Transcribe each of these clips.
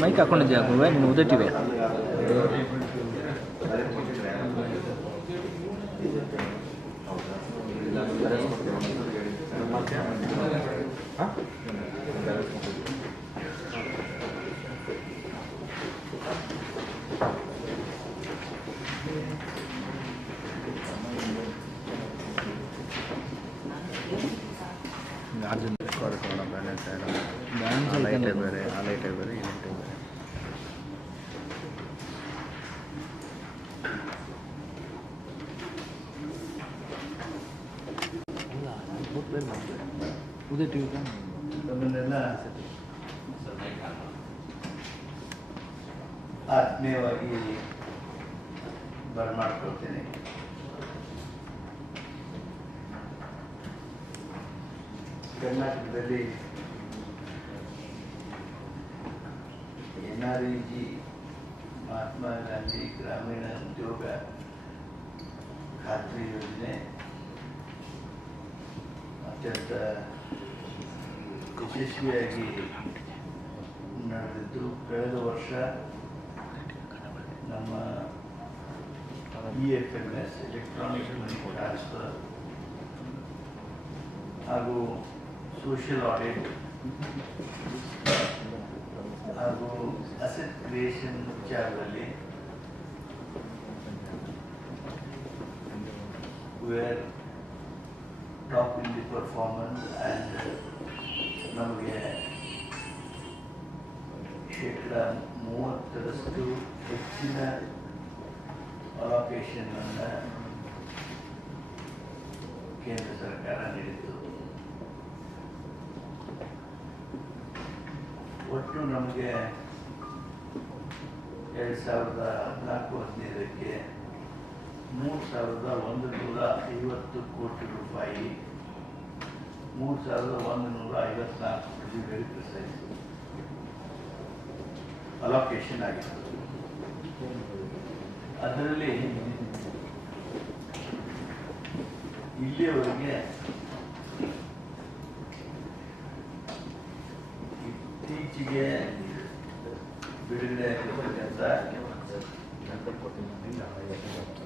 Mic ಹಾಕೊಂಡಿದ್ಯಾ ಗುರುವೆ ನೀನು ಉದಟಿವೆ ಲೈಟೇ ಬೇರೆ ಆ ಲೈಟೇ ಬೇರೆ ಈ ಲೈಟೇ ಬೇರೆ. ನಮ್ಮನ್ನೆಲ್ಲ ಆತ್ಮೀಯವಾಗಿ ಬರಮಾಡ್ಕೊಳ್ತೇನೆ. ಕರ್ನಾಟಕದಲ್ಲಿ NREG ಮಹಾತ್ಮ ಗಾಂಧಿ ಗ್ರಾಮೀಣ ಉದ್ಯೋಗ ಖಾತ್ರಿ ಯೋಜನೆ ಅತ್ಯಂತ ಯಶಸ್ವಿಯಾಗಿ ನಡೆದಿದ್ದು, ಕಳೆದ ವರ್ಷ ನಮ್ಮ EFMS ಎಲೆಕ್ಟ್ರಾನಿಕ್ ಮನಿ ಟ್ರಾನ್ಸ್ಫರ್ ಹಾಗೂ ಸೋಷಿಯಲ್ ಆಡಿಟ್ ಹಾಗೂ ಅಸೆಟ್ ಕ್ರಿಯೇಷನ್ ವಿಚಾರದಲ್ಲಿ were top in the performance and ನಮಗೆ ಶೇಕಡ 30ರಷ್ಟು ಹೆಚ್ಚಿನ ಅಲೋಕೇಶನನ್ನು ಕೇಂದ್ರ ಸರ್ಕಾರ ನೀಡಿತು. ಒಟ್ಟು ನಮಗೆ 2014-15ಕ್ಕೆ 3,150 ಕೋಟಿ ರೂಪಾಯಿ, 3,154 ಕೋಟಿ ವೆರಿ ಪ್ರಿಸೈಸ್ ಅಲೋಕೇಶನ್ ಆಗಿತ್ತು. ಅದರಲ್ಲಿ ಇಲ್ಲಿಯವರೆಗೆ ಇತ್ತೀಚೆಗೆ ಬಿಡುಗಡೆ ಆಗಿರ್ತಕ್ಕಂಥ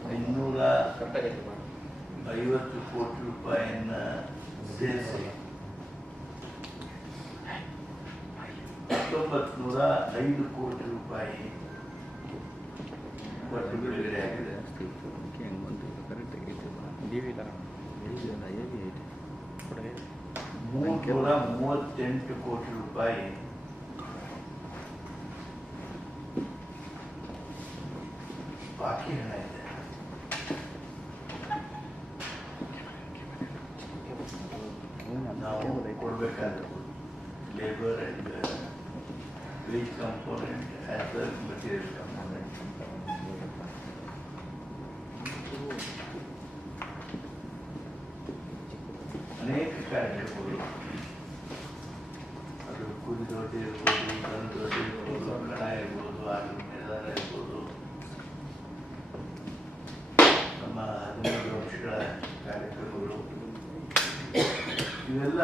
250 ಕೋಟಿ ರೂಪಾಯಿಯನ್ನು ಸೇರಿಸಿ 1905 ಕೋಟಿ ರೂಪಾಯಿ ಒಟ್ಟು ಬಿಡುಗಡೆ ಆಗಿದೆ. 338 ಕೋಟಿ ರೂಪಾಯಿ ಬಾಕಿ ಹಣ ಇದೆ. ನಾವು ಕೊಡಬೇಕಾದ labour and wage component as well material component ಅನೇಕ ಕಾರ್ಯಕ್ರಮಗಳು, ಅದು ಕೂಲಿ ದೊಡ್ಡ ಇರ್ಬೋದು, ದನ ದೊಡ್ಡ ಇರ್ಬೋದು, ಕಣ ಇರ್ಬೋದು, ಆಲೂ ಮೇದಾರ ಇರ್ಬೋದು, ನಮ್ಮ 13 ವರ್ಷಗಳ ಕಾರ್ಯಕ್ರಮಗಳು, ಇವೆಲ್ಲ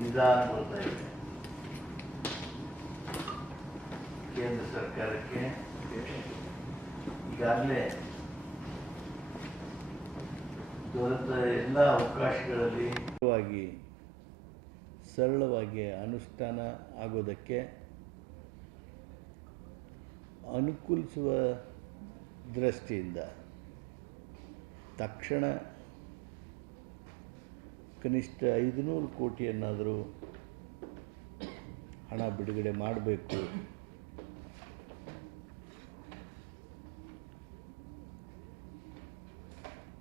ನಿಧಾನಗೊಳ್ತಾ ಇದೆ. ಕೇಂದ್ರ ಸರ್ಕಾರಕ್ಕೆ ಈಗಾಗಲೇ ದೊರೆತ ಎಲ್ಲ ಅವಕಾಶಗಳಲ್ಲಿ ಸರಳವಾಗಿ ಅನುಷ್ಠಾನ ಆಗೋದಕ್ಕೆ ಅನುಕೂಲಿಸುವ ದೃಷ್ಟಿಯಿಂದ ತಕ್ಷಣ ಕನಿಷ್ಠ 500 ಕೋಟಿಯನ್ನಾದರೂ ಹಣ ಬಿಡುಗಡೆ ಮಾಡಬೇಕು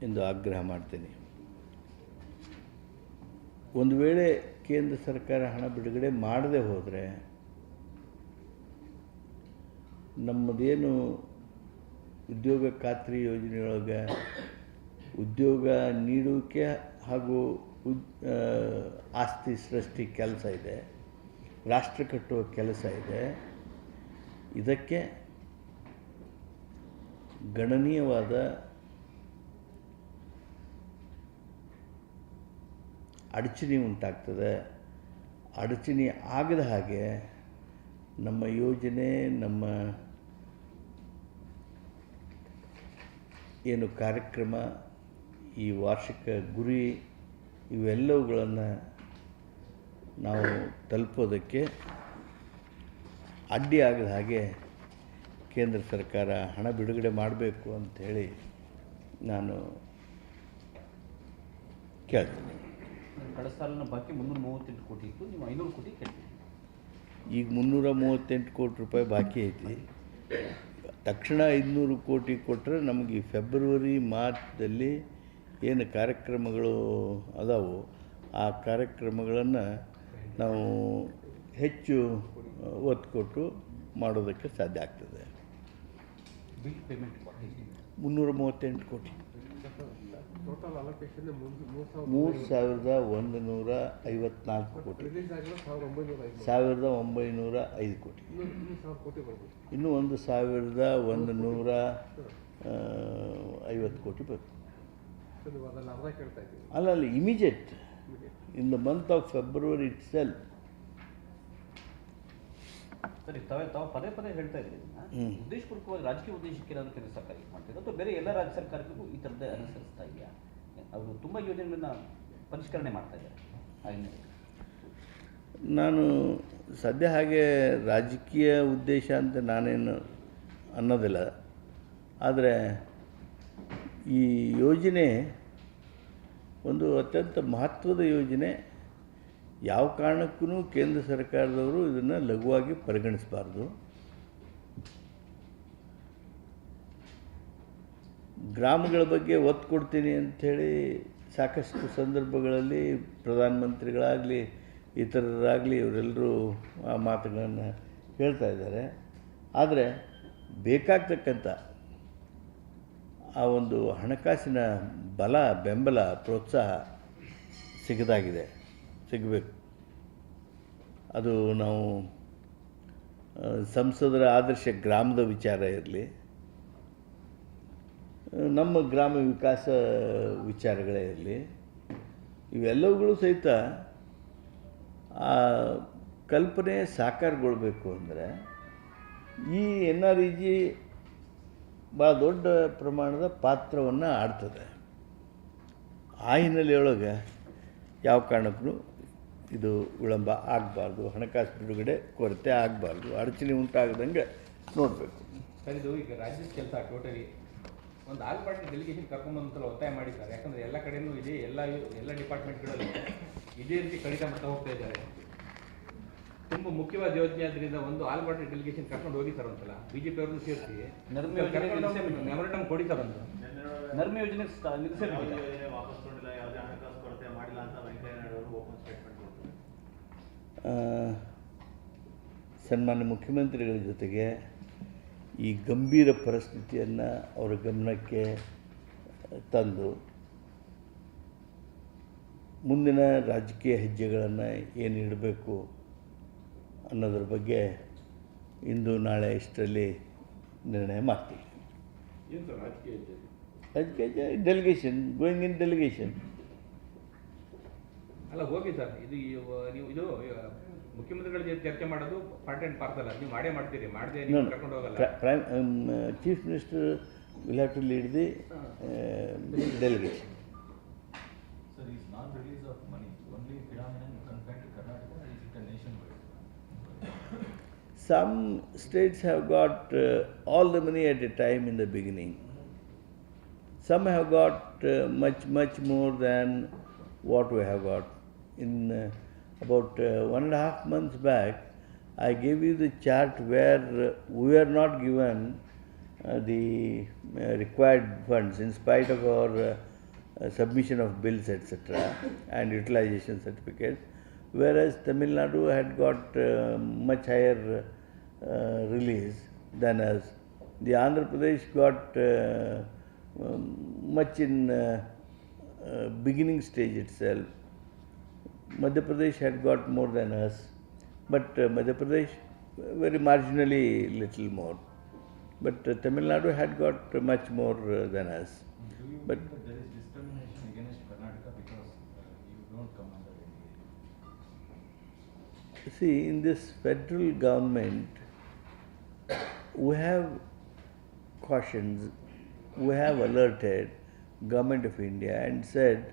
ಎಂದು ಆಗ್ರಹ ಮಾಡ್ತೇನೆ. ಒಂದು ವೇಳೆ ಕೇಂದ್ರ ಸರ್ಕಾರ ಹಣ ಬಿಡುಗಡೆ ಮಾಡದೆ ಹೋದರೆ ನಮ್ಮದೇನು ಉದ್ಯೋಗ ಖಾತ್ರಿ ಯೋಜನೆಯೊಳಗೆ ಉದ್ಯೋಗ ನೀಡೋಕ್ಕೆ ಹಾಗೂ ಆಸ್ತಿ ಸೃಷ್ಟಿ ಕೆಲಸ ಇದೆ, ರಾಷ್ಟ್ರ ಕಟ್ಟುವ ಕೆಲಸ ಇದೆ. ಇದಕ್ಕೆ ಗಣನೀಯವಾದ ಅಡಚಣೆ ಉಂಟಾಗ್ತದೆ. ಅಡಚಣೆ ಆಗದ ಹಾಗೆ ನಮ್ಮ ಯೋಜನೆ, ನಮ್ಮ ಏನು ಕಾರ್ಯಕ್ರಮ, ಈ ವಾರ್ಷಿಕ ಗುರಿ ಇವೆಲ್ಲವುಗಳನ್ನು ನಾವು ತಲುಪೋದಕ್ಕೆ ಅಡ್ಡಿ ಆಗದ ಹಾಗೆ ಕೇಂದ್ರ ಸರ್ಕಾರ ಹಣ ಬಿಡುಗಡೆ ಮಾಡಬೇಕು ಅಂಥೇಳಿ ನಾನು ಕೇಳ್ತೀನಿ. ಕಳೆದ ಸಾಲಿನ ಬಾಕಿ 338 ಕೋಟಿ ಇತ್ತು, ನೀವು 500 ಕೋಟಿ ಕಟ್ಟಿದ್ದೀರಿ. ಈಗ 338 ಕೋಟಿ ರೂಪಾಯಿ ಬಾಕಿ ಐತಿ. ತಕ್ಷಣ 500 ಕೋಟಿ ಕೊಟ್ಟರೆ ನಮಗೆ ಫೆಬ್ರವರಿ ಮಾರ್ಚ್ದಲ್ಲಿ ಏನು ಕಾರ್ಯಕ್ರಮಗಳು ಅದಾವು ಆ ಕಾರ್ಯಕ್ರಮಗಳನ್ನು ನಾವು ಹೆಚ್ಚು ಒತ್ತು ಕೊಟ್ಟು ಮಾಡೋದಕ್ಕೆ ಸಾಧ್ಯ ಆಗ್ತದೆ. ಬಿಲ್ ಪೇಮೆಂಟ್ 338 ಕೋಟಿ, ಟೋಟಲ್ ಅಲೋಕೇಶನ್ 3,154 ಕೋಟಿ, 1,905 ಕೋಟಿ, ಇನ್ನೂ 1,150 ಕೋಟಿ ಬೇಕು. ಅಲ್ಲ immediate in the month of February it self. ಸರಿ, ತಾವು ಪದೇ ಪದೇ ಹೇಳ್ತಾ ಇದ್ದೀರಿ ಉದ್ದೇಶಪೂರ್ವಕವಾಗಿ ರಾಜಕೀಯ ಉದ್ದೇಶಕ್ಕೆ ಏನಾದರೂ ಕೇಂದ್ರ ಸರ್ಕಾರ ಮಾಡ್ತಿದೆ ಅಥವಾ ಬೇರೆ ಎಲ್ಲ ರಾಜ್ಯ ಸರ್ಕಾರಗಳಿಗೂ ಈ ಥರದ್ದೇ ಅನುಸರಿಸ್ತಾ ಇದೆಯಾ? ಅವರು ತುಂಬ ಯೋಜನೆಗಳನ್ನ ಪರಿಷ್ಕರಣೆ ಮಾಡ್ತಾ ಇದ್ದಾರೆ. ನಾನು ಸದ್ಯ ಹಾಗೆ ರಾಜಕೀಯ ಉದ್ದೇಶ ಅಂತ ನಾನೇನು ಅನ್ನೋದಿಲ್ಲ. ಆದರೆ ಈ ಯೋಜನೆ ಒಂದು ಅತ್ಯಂತ ಮಹತ್ವದ ಯೋಜನೆ. ಯಾವ ಕಾರಣಕ್ಕೂ ಕೇಂದ್ರ ಸರ್ಕಾರದವರು ಇದನ್ನು ಲಘುವಾಗಿ ಪರಿಗಣಿಸಬಾರ್ದು. ಗ್ರಾಮಗಳ ಬಗ್ಗೆ ಒತ್ತು ಕೊಡ್ತೀನಿ ಅಂಥೇಳಿ ಸಾಕಷ್ಟು ಸಂದರ್ಭಗಳಲ್ಲಿ ಪ್ರಧಾನಮಂತ್ರಿಗಳಾಗಲಿ ಇತರರಾಗಲಿ ಇವರೆಲ್ಲರೂ ಆ ಮಾತುಗಳನ್ನು ಹೇಳ್ತಾ ಇದ್ದಾರೆ. ಆದರೆ ಬೇಕಾಗ್ತಕ್ಕಂಥ ಆ ಒಂದು ಹಣಕಾಸಿನ ಬಲ, ಬೆಂಬಲ, ಪ್ರೋತ್ಸಾಹ ಸಿಗಬೇಕು. ಅದು ನಾವು ಸಂಸದರ ಆದರ್ಶ ಗ್ರಾಮದ ವಿಚಾರ ಇರಲಿ, ನಮ್ಮ ಗ್ರಾಮ ವಿಕಾಸ ವಿಚಾರಗಳೇ ಇರಲಿ, ಇವೆಲ್ಲವುಗಳು ಸಹಿತ ಆ ಕಲ್ಪನೆ ಸಾಕಾರಗೊಳ್ಬೇಕು ಅಂದರೆ ಈ NREG ಭಾಳ ದೊಡ್ಡ ಪ್ರಮಾಣದ ಪಾತ್ರವನ್ನು ಆಡ್ತದೆ. ಆ ಹಿನ್ನೆಲೆಯೊಳಗೆ ಯಾವ ಕಾರಣಕ್ಕೂ ಇದು ವಿಳಂಬ ಆಗಬಾರ್ದು, ಹಣಕಾಸು ಬಿಡುಗಡೆ ಕೊರತೆ ಆಗಬಾರ್ದು, ಅಡಚಣೆ ಉಂಟಾಗದಂಗೆ ನೋಡಬೇಕು. ಸರ್, ಇದು ಈಗ ರಾಜ್ಯದ ಕೆಲಸ ಟೋಟಲಿ ಒಂದು ಆಲ್ಪಾರ್ಟಿ ಡೆಲಿಗೇಷನ್ ಕರ್ಕೊಂಡ್ಬಂತಲ್ಲ ಒತ್ತಾಯ ಮಾಡಿದ್ದಾರೆ. ಯಾಕಂದರೆ ಎಲ್ಲ ಕಡೆಯೂ ಇದೆ, ಎಲ್ಲ ಡಿಪಾರ್ಟ್ಮೆಂಟ್ಗಳಲ್ಲಿ ಇದೇ ರೀತಿ ಕಡಿತ ಮಾಡ್ತಾ ಹೋಗ್ತಾ ಇದ್ದಾರೆ. ತುಂಬ ಮುಖ್ಯವಾದ ಯೋಜನೆ ಆದ್ದರಿಂದ ಒಂದು ಆಲ್ಪಾರ್ಟಿ ಡೆಲಿಗೇಷನ್ ಕರ್ಕೊಂಡು ಹೋಗಿ ಸರ್ ಒಂದ್ಸಲ BJP ಅವ್ರನ್ನು ಸೇರಿಸಿ ಮೆಮೊರಂಡಮ್ ಕೊಡಿ ಸರ್. ಒಂದು ನರ್ಮ ಯೋಜನೆ ನಿಲ್ಲಿಸಿರಲಿಲ್ಲ, ವಾಪಸ್ ತೊಗೊಂಡಿಲ್ಲ, ಯಾವುದೇ ಹಣಕಾಸು ಕೊರತೆ ಮಾಡಿಲ್ಲ ಅಂತ ವೆಂಕಯ್ಯ ನಾಯ್ಡು ಅವರು ಓಪನ್ ಸ್ಟೇಟ್ಮೆಂಟ್ ಕೊಡ್ತಾರೆ. ಸನ್ಮಾನ್ಯ ಮುಖ್ಯಮಂತ್ರಿಗಳ ಜೊತೆಗೆ ಈ ಗಂಭೀರ ಪರಿಸ್ಥಿತಿಯನ್ನು ಅವರ ಗಮನಕ್ಕೆ ತಂದು ಮುಂದಿನ ರಾಜಕೀಯ ಹೆಜ್ಜೆಗಳನ್ನು ಏನು ಇಡಬೇಕು ಅನ್ನೋದ್ರ ಬಗ್ಗೆ ಇಂದು ನಾಳೆ ಇಷ್ಟರಲ್ಲಿ ನಿರ್ಣಯ ಮಾಡ್ತೀವಿ. ಏನು ಸರ್ ರಾಜಕೀಯ ಹೆಜ್ಜೆ ಡೆಲಿಗೇಷನ್, ಗೋಯಿಂಗ್ ಇನ್ ಡೆಲಿಗೇಷನ್. ಅಲ್ಲ ಹೋಗಿ ಸರ್, ನೀವು ಇದು ಮುಖ್ಯಮಂತ್ರಿಗಳ ಜೊತೆ ಚರ್ಚೆ ಮಾಡೋದು ಪಾರ್ಟ್ ಆ್ಯಂಡ್ ಪಾರ್ಸಲ್. ನೀವು ಮಾಡ್ತೀರಿ, ಮಾಡದೆ ನೀವು ಕರ್ಕೊಂಡು ಹೋಗಲ್ಲ. Chief minister will have to lead the delegation. Sir, it's not release of money, only phenomenon confined to Karnataka, or is it a nationwide? Some states have got all the money at a time in the beginning. Some have got much more than what we have got. In about 1.5 months back, I gave you the chart where we were not given the required funds in spite of our submission of bills, etc., and utilization certificates, whereas Tamil Nadu had got much higher release than us. The Andhra Pradesh got much in beginning stage itself. Madhya Pradesh had got more than us, but Madhya Pradesh very marginally little more. But Tamil Nadu had got much more than us. Do you But think that there is discrimination against Karnataka because you don't come under NDA? see, in this federal government, we have cautions, we have alerted Government of India and said,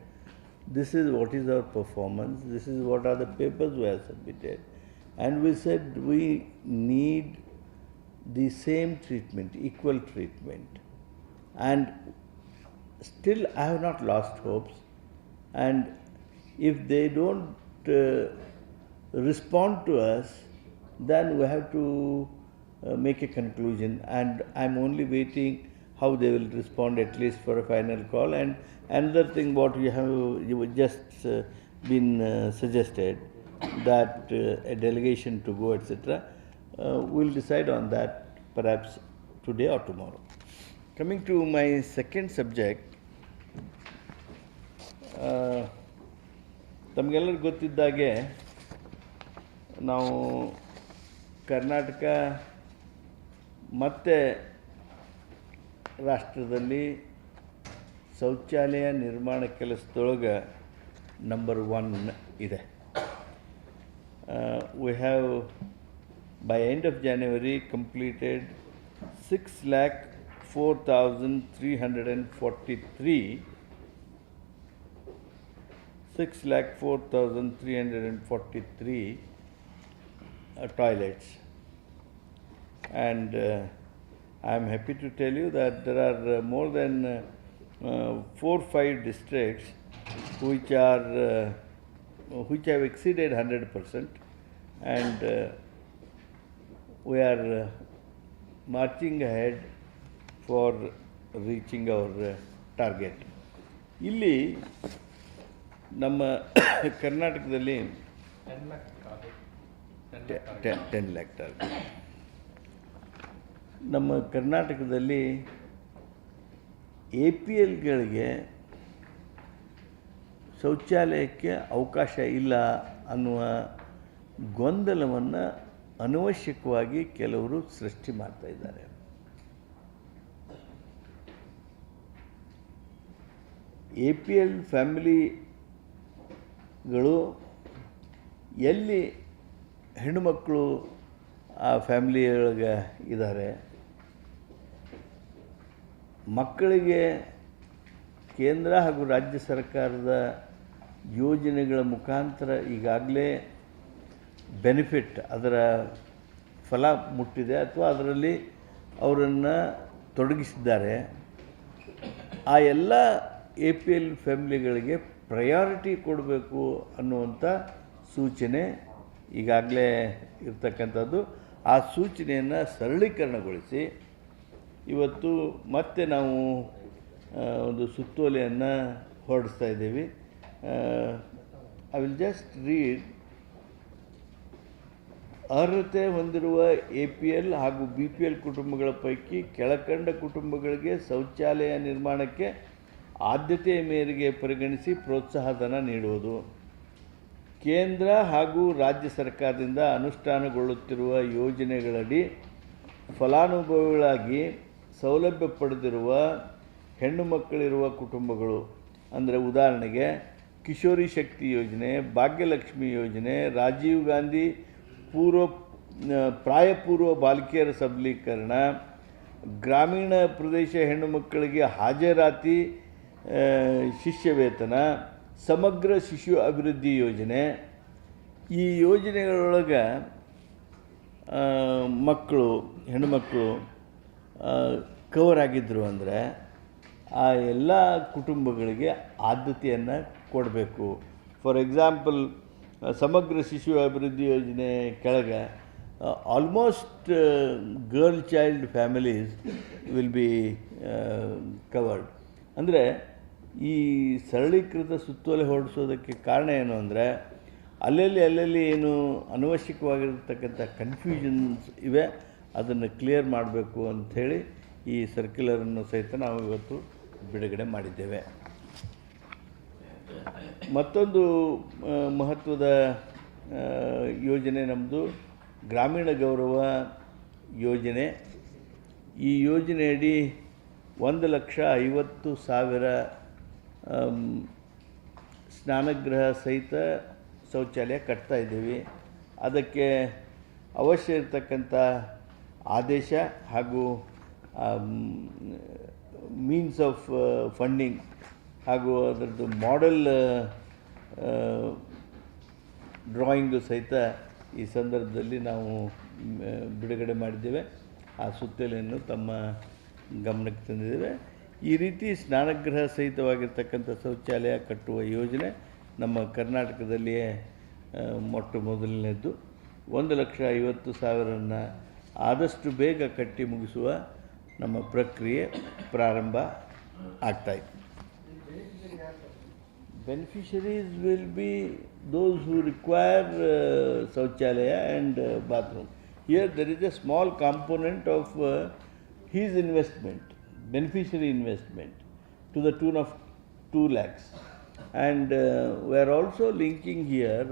this is what is our performance, this is what are the papers we have submitted. And we said we need the same treatment, equal treatment. And still I have not lost hopes. And if they don't respond to us, then we have to make a conclusion. And I'm only waiting how they will respond, at least for a final call. And another thing, what you just been suggested, that a delegation to go, etc. We'll decide on that perhaps today or tomorrow. Coming to my second subject, ತಮಗೆಲ್ಲರಿಗೂ ಗೊತ್ತಿದ್ದಾಗೆ ನಾವು ಕರ್ನಾಟಕ ಮತ್ತು ರಾಷ್ಟ್ರದಲ್ಲಿ ಶೌಚಾಲಯ ನಿರ್ಮಾಣ ಕೆಲಸದೊಳಗೆ number 1 ಇದೆ. We have by end of January completed 6,04,343 toilets, and I am happy to tell you that there are more than 4-5 districts which have exceeded 100%, and we are marching ahead for reaching our target. ಇಲ್ಲಿ ನಮ್ಮ ಕರ್ನಾಟಕದಲ್ಲಿ 10 lakh target. ನಮ್ಮ ಕರ್ನಾಟಕದಲ್ಲಿ APLಗಳಿಗೆ ಶೌಚಾಲಯಕ್ಕೆ ಅವಕಾಶ ಇಲ್ಲ ಅನ್ನುವ ಗೊಂದಲವನ್ನು ಅನವಶ್ಯಕವಾಗಿ ಕೆಲವರು ಸೃಷ್ಟಿ ಮಾಡ್ತಾ ಇದ್ದಾರೆ. APL ಫ್ಯಾಮಿಲಿಗಳು ಎಲ್ಲಿ ಹೆಣ್ಣುಮಕ್ಕಳು ಆ ಫ್ಯಾಮಿಲಿಯೊಳಗೆ ಇದ್ದಾರೆ, ಮಕ್ಕಳಿಗೆ ಕೇಂದ್ರ ಹಾಗೂ ರಾಜ್ಯ ಸರ್ಕಾರದ ಯೋಜನೆಗಳ ಮುಖಾಂತರ ಈಗಾಗಲೇ ಬೆನಿಫಿಟ್, ಅದರ ಫಲ ಮುಟ್ಟಿದೆ ಅಥವಾ ಅದರಲ್ಲಿ ಅವರನ್ನು ತೊಡಗಿಸಿದ್ದಾರೆ, ಆ ಎಲ್ಲ APL ಫ್ಯಾಮಿಲಿಗಳಿಗೆ ಪ್ರಯಾರಿಟಿ ಕೊಡಬೇಕು ಅನ್ನುವಂಥ ಸೂಚನೆ ಈಗಾಗಲೇ ಇರ್ತಕ್ಕಂಥದ್ದು. ಆ ಸೂಚನೆಯನ್ನು ಸರಳೀಕರಣಗೊಳಿಸಿ ಇವತ್ತು ಮತ್ತೆ ನಾವು ಒಂದು ಸುತ್ತೋಲೆಯನ್ನು ಹೊರಡಿಸ್ತಾ ಇದ್ದೀವಿ. I will just read. ಅರ್ಹತೆ ಹೊಂದಿರುವ APL ಹಾಗೂ BPL ಕುಟುಂಬಗಳ ಪೈಕಿ ಕೆಳಕಂಡ ಕುಟುಂಬಗಳಿಗೆ ಶೌಚಾಲಯ ನಿರ್ಮಾಣಕ್ಕೆ ಆದ್ಯತೆಯ ಮೇರೆಗೆ ಪರಿಗಣಿಸಿ ಪ್ರೋತ್ಸಾಹಧನ ನೀಡುವುದು. ಕೇಂದ್ರ ಹಾಗೂ ರಾಜ್ಯ ಸರ್ಕಾರದಿಂದ ಅನುಷ್ಠಾನಗೊಳ್ಳುತ್ತಿರುವ ಯೋಜನೆಗಳಡಿ ಫಲಾನುಭವಿಗಳಾಗಿ ಸೌಲಭ್ಯ ಪಡೆದಿರುವ ಹೆಣ್ಣು ಮಕ್ಕಳಿರುವ ಕುಟುಂಬಗಳು, ಅಂದರೆ ಉದಾಹರಣೆಗೆ ಕಿಶೋರಿ ಶಕ್ತಿ ಯೋಜನೆ, ಭಾಗ್ಯಲಕ್ಷ್ಮಿ ಯೋಜನೆ, ರಾಜೀವ್ ಗಾಂಧಿ ಪ್ರಾಯಪೂರ್ವ ಬಾಲಕಿಯರ ಸಬಲೀಕರಣ, ಗ್ರಾಮೀಣ ಪ್ರದೇಶ ಹೆಣ್ಣು ಮಕ್ಕಳಿಗೆ ಹಾಜರಾತಿ ಶಿಷ್ಯ ವೇತನ, ಸಮಗ್ರ ಶಿಶು ಅಭಿವೃದ್ಧಿ ಯೋಜನೆ, ಈ ಯೋಜನೆಗಳೊಳಗೆ ಮಕ್ಕಳು, ಹೆಣ್ಣುಮಕ್ಕಳು ಕವರ್ ಆಗಿದ್ದರು ಅಂದರೆ ಆ ಎಲ್ಲ ಕುಟುಂಬಗಳಿಗೆ ಆದ್ಯತೆಯನ್ನು ಕೊಡಬೇಕು. ಫಾರ್ ಎಕ್ಸಾಂಪಲ್, ಸಮಗ್ರ ಶಿಶು ಅಭಿವೃದ್ಧಿ ಯೋಜನೆ ಕೆಳಗೆ almost girl child families will be covered. ಅಂದರೆ ಈ ಸರಳೀಕೃತ ಸುತ್ತೋಲೆ ಹೊರಡಿಸೋದಕ್ಕೆ ಕಾರಣ ಏನು ಅಂದರೆ ಅಲ್ಲಲ್ಲಿ ಏನು ಅನವಶ್ಯಕವಾಗಿರ್ತಕ್ಕಂಥ ಕನ್ಫ್ಯೂಷನ್ಸ್ ಇವೆ, ಅದನ್ನು ಕ್ಲಿಯರ್ ಮಾಡಬೇಕು ಅಂಥೇಳಿ ಈ ಸರ್ಕ್ಯುಲರನ್ನು ಸಹಿತ ನಾವು ಇವತ್ತು ಬಿಡುಗಡೆ ಮಾಡಿದ್ದೇವೆ. ಮತ್ತೊಂದು ಮಹತ್ವದ ಯೋಜನೆ ನಮ್ಮದು ಗ್ರಾಮೀಣ ಗೌರವ ಯೋಜನೆ. ಈ ಯೋಜನೆಯಡಿ 1,50,000 ಸ್ನಾನಗೃಹ ಸಹಿತ ಶೌಚಾಲಯ ಕಟ್ತಾ ಇದ್ದೀವಿ. ಅದಕ್ಕೆ ಅವಶ್ಯ ಇರತಕ್ಕಂಥ ಆದೇಶ ಹಾಗೂ ಮೀನ್ಸ್ ಆಫ್ ಫಂಡಿಂಗ್ ಹಾಗೂ ಅದರದ್ದು ಮಾಡೆಲ್ ಡ್ರಾಯಿಂಗು ಸಹಿತ ಈ ಸಂದರ್ಭದಲ್ಲಿ ನಾವು ಬಿಡುಗಡೆ ಮಾಡಿದ್ದೇವೆ. ಆ ಸುತ್ತೋಲೆಯನ್ನು ತಮ್ಮ ಗಮನಕ್ಕೆ ತಂದಿದ್ದೇವೆ. ಈ ರೀತಿ ಸ್ನಾನಗೃಹ ಸಹಿತವಾಗಿರ್ತಕ್ಕಂಥ ಶೌಚಾಲಯ ಕಟ್ಟುವ ಯೋಜನೆ ನಮ್ಮ ಕರ್ನಾಟಕದಲ್ಲಿಯೇ ಮೊಟ್ಟ ಮೊದಲನೇದ್ದು. 1,50,000 ಆದಷ್ಟು ಬೇಗ ಕಟ್ಟಿ ಮುಗಿಸುವ ನಮ್ಮ ಪ್ರಕ್ರಿಯೆ ಪ್ರಾರಂಭ ಆಗ್ತಾಯಿದೆ. Beneficiaries will be those who require Shauchalaya and bathroom. Here there is a small component of his investment, beneficiary investment, to the tune of 2 lakhs. And we are also linking here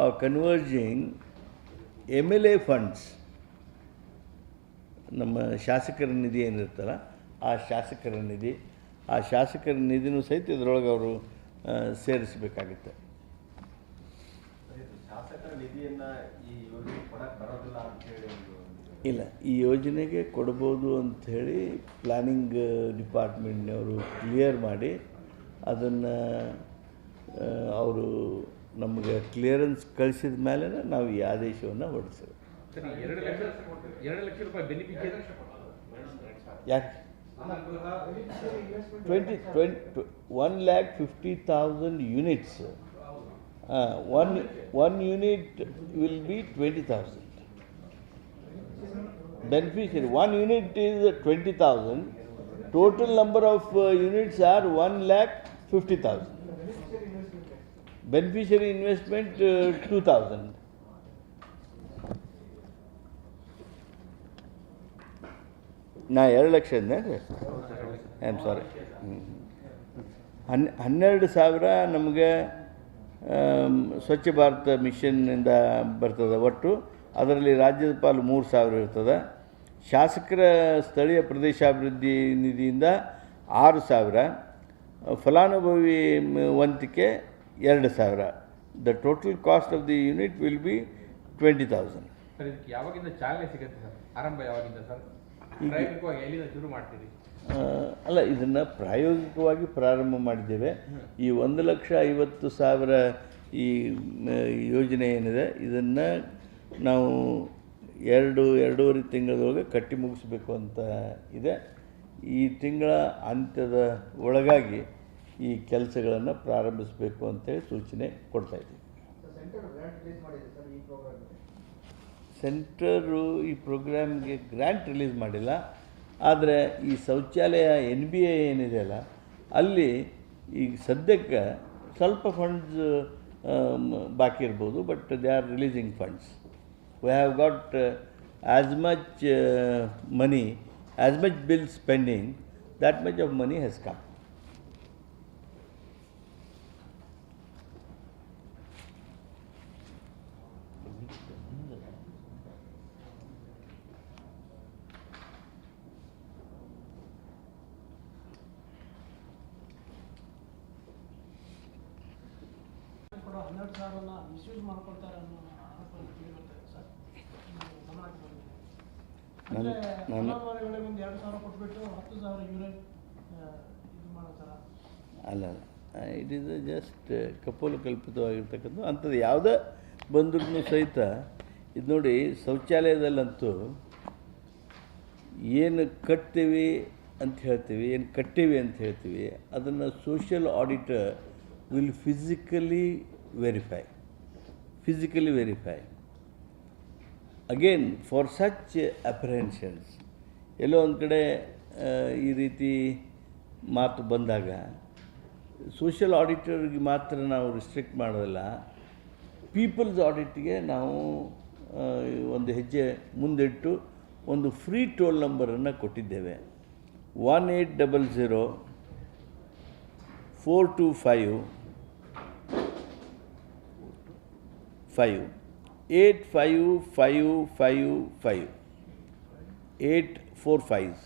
or converging MLA funds. ನಮ್ಮ ಶಾಸಕರ ನಿಧಿ ಏನಿರ್ತಲ್ಲ ಆ ಶಾಸಕರ ನಿಧಿನೂ ಸಹಿತ ಇದರೊಳಗೆ ಅವರು ಸೇರಿಸಬೇಕಾಗುತ್ತೆ. ಶಾಸಕರ ನಿಧಿಯನ್ನು ಈ ಯೋಜನೆ ಕೊಡಕ್ಕೆ ಬರೋದಿಲ್ಲ ಅಂತ ಹೇಳಿ ಇಲ್ಲ, ಈ ಯೋಜನೆಗೆ ಕೊಡ್ಬೋದು ಅಂಥೇಳಿ ಪ್ಲ್ಯಾನಿಂಗ್ ಡಿಪಾರ್ಟ್ಮೆಂಟ್ನವರು ಕ್ಲಿಯರ್ ಮಾಡಿ ಅದನ್ನು ಅವರು ನಮಗೆ ಕ್ಲಿಯರೆನ್ಸ್ ಕಳಿಸಿದ ಮೇಲೆ ನಾವು ಈ ಆದೇಶವನ್ನು ಹೊರಡಿಸ್ತೇವೆ. ಸರಿ, 2 ಲಕ್ಷ ರೂಪಾಯಿ ಬೆನಿಫಿಷಿಯರಿ ಯಾಕೆ 1,50,000 units. One unit will be 20,000. Beneficiary, 1 unit is 20,000. Total number of units are 1,50,000. Beneficiary investment 2,000. ನಾ 2 ಲಕ್ಷ ಅಂದೆ. I am sorry. 12,000 ನಮಗೆ ಸ್ವಚ್ಛ ಭಾರತ ಮಿಷನ್ನಿಂದ ಬರ್ತದೆ ಒಟ್ಟು. ಅದರಲ್ಲಿ ರಾಜ್ಯದ ಪಾಲು 3,000 ಇರ್ತದೆ. ಶಾಸಕರ ಸ್ಥಳೀಯ ಪ್ರದೇಶಾಭಿವೃದ್ಧಿ ನಿಧಿಯಿಂದ 6,000, ಫಲಾನುಭವಿ ವಂತಿಕೆ 2,000. The total cost of the unit will be 20,000. Sir, ಇದಕ್ಕೆ ಯಾವಾಗಿಂದ ಚಾಲನೆ ಸಿಗುತ್ತೆ ಸರ್? ಆರಂಭ ಯಾವಾಗಿಂದ ಸರ್? ಪ್ರಾಯೋಗಿಕವಾಗಿ ಎಲ್ಲಿಂದ ಶುರು ಮಾಡ್ತೀರಿ? ಅಲ್ಲ, ಇದನ್ನು ಪ್ರಾಯೋಗಿಕವಾಗಿ ಪ್ರಾರಂಭ ಮಾಡಿದ್ದೇವೆ. ಈ 1,50,000 ಈ ಯೋಜನೆ ಏನಿದೆ ಇದನ್ನು ನಾವು 2-2.5 ತಿಂಗಳೊಳಗೆ ಕಟ್ಟಿ ಮುಗಿಸ್ಬೇಕು ಅಂತ ಇದೆ. ಈ ತಿಂಗಳ ಅಂತ್ಯದ ಒಳಗಾಗಿ ಈ ಕೆಲಸಗಳನ್ನು ಪ್ರಾರಂಭಿಸಬೇಕು ಅಂತೇಳಿ ಸೂಚನೆ ಕೊಡ್ತಾಯಿದ್ದೀವಿ. ಸೆಂಟರು ಈ ಪ್ರೋಗ್ರಾಮ್ಗೆ ಗ್ರ್ಯಾಂಟ್ ರಿಲೀಸ್ ಮಾಡಿಲ್ಲ. ಆದರೆ ಈ ಶೌಚಾಲಯ NBA ಏನಿದೆಯಲ್ಲ ಅಲ್ಲಿ ಈಗ ಸದ್ಯಕ್ಕೆ ಸ್ವಲ್ಪ ಫಂಡ್ಸ್ ಬಾಕಿ ಇರ್ಬೋದು, but they are releasing funds. We have got as much money, as much bill spending, that much of money has come. ಕೂಡ 12,000 ಮಿಸ್ಯೂಸ್ ಮಾಡ್ಕೊಳ್ತಾರೆ ಅನ್ನೋ ಆರೋಪ ಕೇಳಿಬರ್ತಾರೆ ಸರ್. ಗಮನಕ್ಕೆ ಬಂದಿದೆ. ಅಂದರೆ ಫಲಾನುಭವಿಗಳಿಗೆ ಒಂದು 2,000 ಕೊಟ್ಬಿಟ್ಟು 10,000 ಯೂನಿಟ್ ಇದು ಮಾಡೋ ಥರ. ಅಲ್ಲ, ಇಟ್ ಈಸ್ ಜಸ್ಟ್ ಕಪೋಲಕಲ್ಪಿತವಾಗಿರ್ತಕ್ಕಂಥ ಅಂಥದ್ದು ಯಾವುದೇ ಬಂದ್ರೂ ಸಹಿತ ಇದು ನೋಡಿ. ಶೌಚಾಲಯದಲ್ಲಂತೂ ಏನು ಕಟ್ತೀವಿ ಅಂತ ಹೇಳ್ತೀವಿ, ಏನು ಕಟ್ಟೀವಿ ಅಂತ ಹೇಳ್ತೀವಿ, ಅದನ್ನು social auditor will physically verify. Again for such apprehensions ಎಲ್ಲೋ ಒಂದು ಕಡೆ ಈ ರೀತಿ ಮಾತು ಬಂದಾಗ ಸೋಷಿಯಲ್ ಆಡಿಟರ್ಗೆ ಮಾತ್ರ ನಾವು ರಿಸ್ಟ್ರಿಕ್ಟ್ ಮಾಡೋದಿಲ್ಲ, ಪೀಪಲ್ಸ್ ಆಡಿಟ್ಗೆ ನಾವು ಒಂದು ಹೆಜ್ಜೆ ಮುಂದಿಟ್ಟು ಒಂದು ಫ್ರೀ ಟೋಲ್ ನಂಬರನ್ನು ಕೊಟ್ಟಿದ್ದೇವೆ. 1800 425 855555 8 4 5s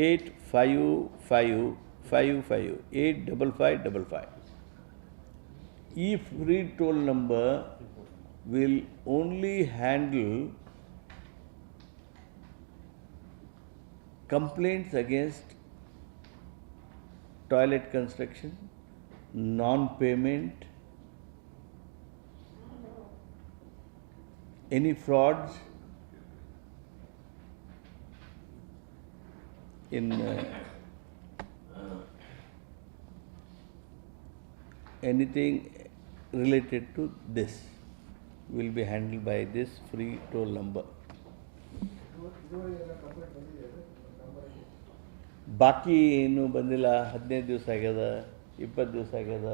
855555 85555. If free toll number will only handle complaints against toilet construction, non-payment, any frauds in anything related to this will be handled by this free toll number. ಬಾಕಿ ಇನ್ನೂ ಬಂದಿಲ್ಲ, 15 ದಿವಸ ಆಗ್ಯದ, 20 ದಿವಸ ಆಗ್ಯದ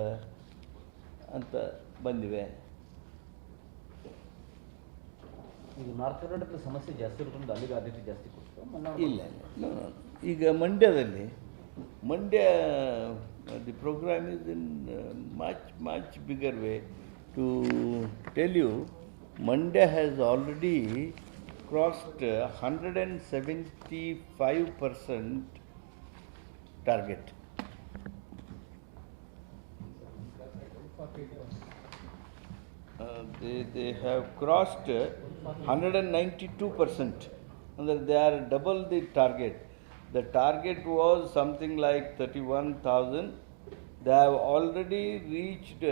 ಅಂತ ಬಂದಿವೆ. ಈಗ ನಾರ್ತ್ ಕರ್ನಾಟಕದ ಸಮಸ್ಯೆ ಜಾಸ್ತಿ ಇರೋದ್ರಿಂದ ಅಲ್ಲಿಗೆ ಆದ್ಯತೆ ಜಾಸ್ತಿ ಕೊಡ್ತಾರೆ. ಇಲ್ಲ ಈಗ ಮಂಡ್ಯದಲ್ಲಿ the programme is in much bigger way. To tell you, Mandya has already crossed 175% target. They have crossed 192%. And they are double the target. The target was something like 31,000. They have already reached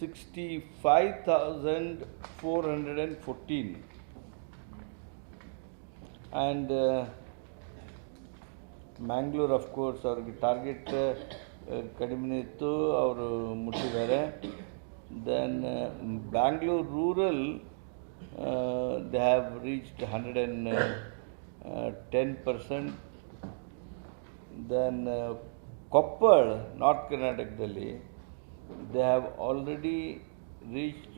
65,414. And Mangalore, of course, ಅವ್ರಿಗೆ target ಕಡಿಮೆ ಇತ್ತು, ಅವರು ಮುಟ್ಟಿದ್ದಾರೆ. Then Bangalore rural they have reached 110%. Then Koppal, North Karnatakadalli, they have already reached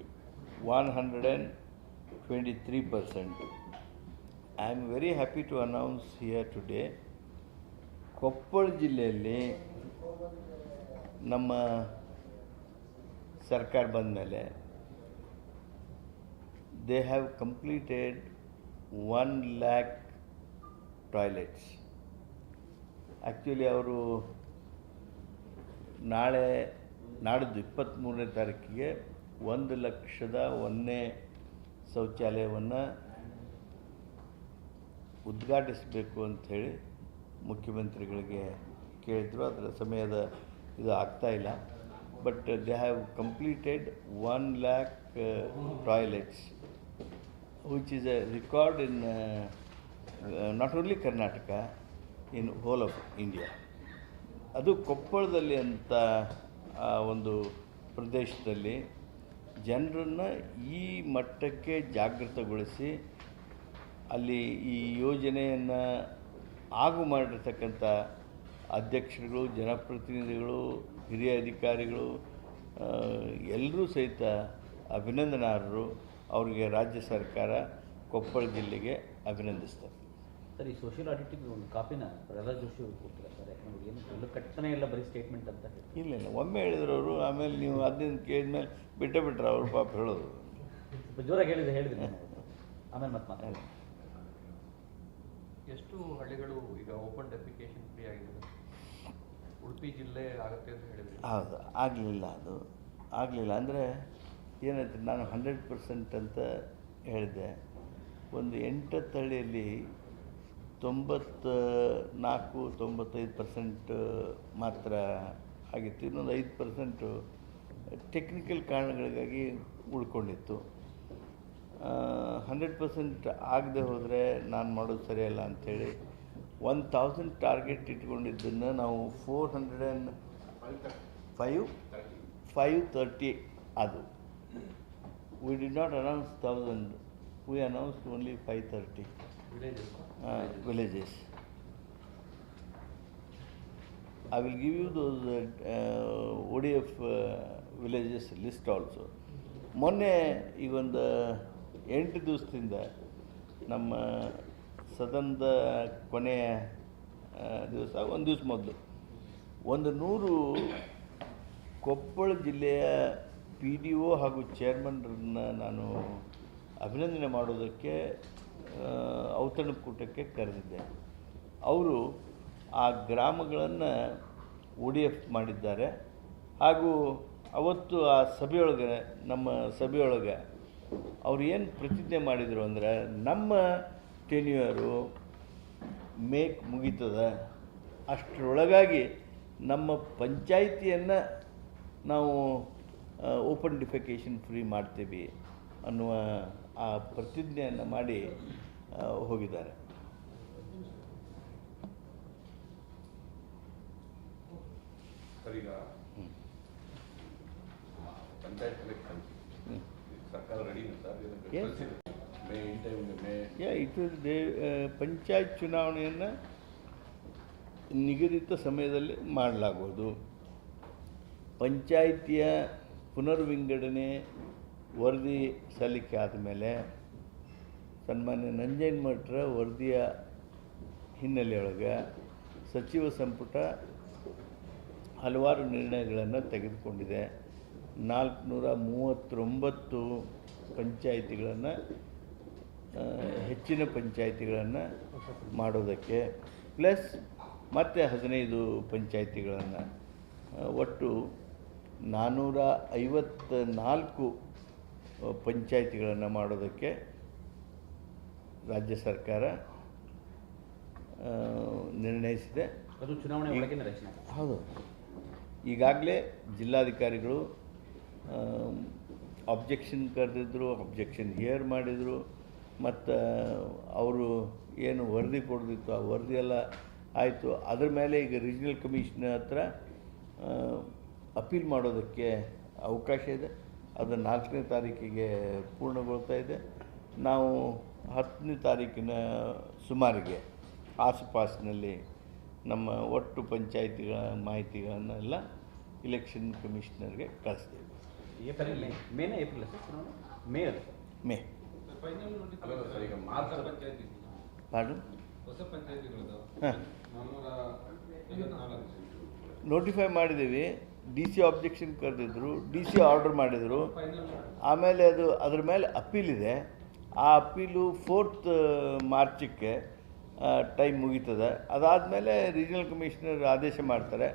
123%. I am very happy to announce here today, Koppal ಜಿಲ್ಲೆಯಲ್ಲಿ ನಮ್ಮ ಸರ್ಕಾರ ಬಂದ ಮೇಲೆ they have completed 1 lakh toilets. Actually ಅವರು ನಾಡಿದ್ದು 23ನೇ ತಾರೀಕಿಗೆ 1,00,000ನೇ ಶೌಚಾಲಯವನ್ನು ಉದ್ಘಾಟಿಸಬೇಕು ಅಂಥೇಳಿ ಮುಖ್ಯಮಂತ್ರಿಗಳಿಗೆ ಕೇಳಿದ್ರು. ಅದರ ಸಮಯದ ಇದು ಆಗ್ತಾ ಇಲ್ಲ. But they have completed 1 lakh toilets, which is a record in not only Karnataka, in whole of India. ಅದು ಕೊಪ್ಪಳದಲ್ಲಿ ಅಂತ ಒಂದು ಪ್ರದೇಶದಲ್ಲಿ ಜನರನ್ನು ಈ ಮಟ್ಟಕ್ಕೆ ಜಾಗೃತಗೊಳಿಸಿ ಅಲ್ಲಿ ಈ ಯೋಜನೆಯನ್ನು ಆಗು ಮಾಡಿರ್ತಕ್ಕಂಥ ಅಧ್ಯಕ್ಷರುಗಳು, ಜನಪ್ರತಿನಿಧಿಗಳು, ಹಿರಿಯ ಅಧಿಕಾರಿಗಳು ಎಲ್ಲರೂ ಸಹಿತ ಅಭಿನಂದನಾರ್ಹರು. ಅವರಿಗೆ ರಾಜ್ಯ ಸರ್ಕಾರ ಕೊಪ್ಪಳ ಜಿಲ್ಲೆಗೆ ಅಭಿನಂದಿಸ್ತಾರೆ. ಸರ್, ಈ ಸೋಷಿಯಲ್ ಆಡಿಟಿಗೆ ಒಂದು ಕಾಪಿನ ಪ್ರಹ್ಲಾದ್ ಜೋಶಿ ಅವರು ಕೊಡ್ತಾರೆ ಸರ್. ಯಾಕಂದ್ರೆ ಏನು ಎಲ್ಲ ಕಟ್ಟನೆ ಇಲ್ಲ, ಬರೀ ಸ್ಟೇಟ್ಮೆಂಟ್ ಅಂತ ಹೇಳಿ. ಇಲ್ಲ ಒಮ್ಮೆ ಹೇಳಿದ್ರು ಅವರು, ಆಮೇಲೆ ನೀವು ಅದನ್ನು ಕೇಳಿದ್ಮೇಲೆ ಬಿಟ್ಟರೆ ಅವರು ಪಾಪ ಹೇಳೋದು. ಸ್ವಲ್ಪ ಜೋರಾಗಿ ಹೇಳಿದ್ರಿ ಆಮೇಲೆ ಮತ್ತೆ ಮಾತಾಡಿ. ಎಷ್ಟು ಹಳ್ಳಿಗಳು ಈಗ ಓಪನ್ ಡೆಫಿಕೇಶನ್ ಫ್ರೀ ಆಗಿದೆ? ಉಡುಪಿ ಜಿಲ್ಲೆ ಆಗುತ್ತೆ ಅಂತ ಹೇಳಿದ್ರಿ. ಹೌದು, ಆಗಲಿಲ್ಲ ಅಂದರೆ ಏನಾಯ್ತು, ನಾನು 100% ಅಂತ ಹೇಳಿದೆ. ಒಂದು 8 ಹಳ್ಳಿಯಲ್ಲಿ 94-95% ಮಾತ್ರ ಆಗಿತ್ತು. ಇನ್ನೊಂದು 5% ಟೆಕ್ನಿಕಲ್ ಕಾರಣಗಳಿಗಾಗಿ ಉಳ್ಕೊಂಡಿತ್ತು. 100% ಆಗದೆ ಹೋದರೆ ನಾನು ಮಾಡೋದು ಸರಿಯಲ್ಲ ಅಂಥೇಳಿ 1000 ಟಾರ್ಗೆಟ್ ಇಟ್ಕೊಂಡಿದ್ದನ್ನು ನಾವು 530 ಅದು. We did not announce 1000, we announced only 530 villages. I will give you those ODF villages list also. ಮೊನ್ನೆ ಈಗ ಒಂದು 8 ದಿವಸದಿಂದ ನಮ್ಮ ಸದನದ ಕೊನೆಯ ದಿವಸ, ಒಂದು ದಿವಸ ಮೊದಲು 100 ಕೊಪ್ಪಳ ಜಿಲ್ಲೆಯ ಪಿ ಡಿ ಒ ಹಾಗೂ ಚೇರ್ಮನ್ರನ್ನ ನಾನು ಅಭಿನಂದನೆ ಮಾಡೋದಕ್ಕೆ ಔತಣಕೂಟಕ್ಕೆ ಕರೆದಿದ್ದೆ. ಅವರು ಆ ಗ್ರಾಮಗಳನ್ನು ODF ಮಾಡಿದ್ದಾರೆ. ಹಾಗೂ ಅವತ್ತು ಆ ಸಭೆಯೊಳಗೆ, ನಮ್ಮ ಸಭೆಯೊಳಗೆ ಅವ್ರು ಏನು ಪ್ರತಿಜ್ಞೆ ಮಾಡಿದರು ಅಂದರೆ, ನಮ್ಮ ಟೆನ್ಯೂರು ಮುಗೀತದ, ಅಷ್ಟರೊಳಗಾಗಿ ನಮ್ಮ ಪಂಚಾಯಿತಿಯನ್ನು ನಾವು ಓಪನ್ ಡಿಫೆಕೇಷನ್ ಫ್ರೀ ಮಾಡ್ತೀವಿ ಅನ್ನುವ ಆ ಪ್ರತಿಜ್ಞೆಯನ್ನು ಮಾಡಿ ಹೋಗಿದ್ದಾರೆ. ಸರ್, ಈಗ ಪಂಚಾಯತ್ ಎಲೆಕ್ಷನ್ ಸರ್ಕಾರ ರೆಡಿ ಇದೆ sir? Yes. May in time May panchayat ಚುನಾವಣೆಯನ್ನು ನಿಗದಿತ ಸಮಯದಲ್ಲಿ ಮಾಡಲಾಗುವುದು. ಪಂಚಾಯಿತಿಯ ಪುನರ್ವಿಂಗಡಣೆ ವರದಿ ಸಲ್ಲಿಕೆ ಆದಮೇಲೆ ಸನ್ಮಾನ್ಯ ನಂಜನಮಠರ ವರದಿಯ ಹಿನ್ನೆಲೆಯೊಳಗೆ ಸಚಿವ ಸಂಪುಟ ಹಲವಾರು ನಿರ್ಣಯಗಳನ್ನು ತೆಗೆದುಕೊಂಡಿದೆ. 439 ಪಂಚಾಯಿತಿಗಳನ್ನು, ಹೆಚ್ಚಿನ ಪಂಚಾಯಿತಿಗಳನ್ನು ಮಾಡೋದಕ್ಕೆ, ಪ್ಲಸ್ ಮತ್ತೆ 15 ಪಂಚಾಯಿತಿಗಳನ್ನು, ಒಟ್ಟು 454 ಪಂಚಾಯಿತಿಗಳನ್ನು ಮಾಡೋದಕ್ಕೆ ರಾಜ್ಯ ಸರ್ಕಾರ ನಿರ್ಣಯಿಸಿದೆ. ಅದು ಚುನಾವಣೆ ಒಳಗೆ ರಚನೆ. ಹೌದು. ಈಗಾಗಲೇ ಜಿಲ್ಲಾಧಿಕಾರಿಗಳು ಅಬ್ಜೆಕ್ಷನ್ ಕರೆದಿದ್ದರು, ಅಬ್ಜೆಕ್ಷನ್ ಹಿಯರ್ ಮಾಡಿದರು. ಮತ್ತು ಅವರು ಏನು ವರದಿ ಕೊಡದಿತ್ತು ಆ ವರದಿ ಎಲ್ಲ ಆಯಿತು. ಅದ್ರ ಮೇಲೆ ಈಗ ರೀಜನಲ್ ಕಮಿಷನರ್ ಹತ್ರ ಅಪೀಲ್ ಮಾಡೋದಕ್ಕೆ ಅವಕಾಶ ಇದೆ. ಅದು 4ನೇ ತಾರೀಕಿಗೆ ಪೂರ್ಣಗೊಳ್ತಾ ಇದೆ. ನಾವು 10ನೇ ತಾರೀಕಿನ ಸುಮಾರಿಗೆ ಆಸುಪಾಸಿನಲ್ಲಿ ನಮ್ಮ ಒಟ್ಟು ಪಂಚಾಯಿತಿಗಳ ಮಾಹಿತಿಗಳನ್ನೆಲ್ಲ ಇಲೆಕ್ಷನ್ ಕಮಿಷನರ್ಗೆ ಕಳಿಸ್ತೀವಿ. ಏಪ್ರಿಲ್ ಮೇನ ಏಪ್ರಿಲ್ ಸರ್ ಚುನಾವಣೆ? ಮೇ ಅದು ಮೇ. ಸರ್, ಈಗ ಮಾರ್ಚ್ ಪಾರ್ಡು ಹೊಸ ಪಂಚಾಯತಿಗಳದ್ದು ಹಾಂ 454 ನೋಟಿಫೈ ಮಾಡಿದ್ದೀವಿ. DC ಅಬ್ಜೆಕ್ಷನ್ ಕರೆದಿದ್ರು, DC ಆರ್ಡರ್ ಮಾಡಿದರು. ಆಮೇಲೆ ಅದ್ರ ಮೇಲೆ ಅಪೀಲ್ ಇದೆ. ಆ ಅಪೀಲು 4th ಮಾರ್ಚಕ್ಕೆ ಟೈಮ್ ಮುಗೀತದೆ. ಅದಾದಮೇಲೆ ರೀಜನಲ್ ಕಮಿಷನರ್ ಆದೇಶ ಮಾಡ್ತಾರೆ.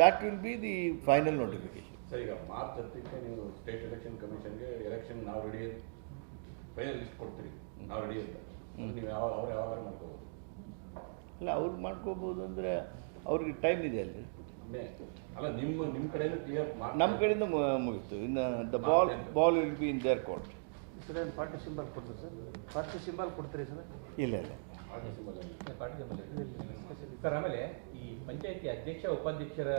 That will be the final notification. Sir, ಈಗ ಮಾರ್ಚ್ 10ಕ್ಕೆ ನೀವು ಸ್ಟೇಟ್ ಎಲೆಕ್ಷನ್ ಕಮಿಷನ್ಗೆ ಎಲೆಕ್ಷನ್ ನಾವು ರೆಡಿ ಫೈನಲ್ ಲಿಸ್ಟ್ ಕೊಡ್ತೀರಿ, ನಾವು ರೆಡಿ ಅಂತ. ನೀವು ಅವ್ರು ಯಾವಾಗ ಮಾಡ್ಕೋಬೋದು? ಅಲ್ಲ, ಅವ್ರು ಮಾಡ್ಕೋಬೋದು ಅಂದರೆ ಅವ್ರಿಗೆ ಟೈಮ್ ಇದೆ ಅಲ್ರಿ. ಅಲ್ಲ, ನಿಮ್ಮ ಕಡೆಯಿಂದ ಕ್ಲಿಯರ್ ನಮ್ಮ ಕಡೆಯಿಂದ ಮುಗೀತು. ಇನ್ನು the ball will be in their court. Sir party symbol ಕೊಡ್ತೀರಿ ಸರ್? ಪಾರ್ಟಿ ಸಿಂಬಲ್ ಕೊಡ್ತೀರಿ ಸರ್? ಇಲ್ಲ. ಸರ್, ಆಮೇಲೆ ಈ ಪಂಚಾಯತಿ ಅಧ್ಯಕ್ಷ ಉಪಾಧ್ಯಕ್ಷರ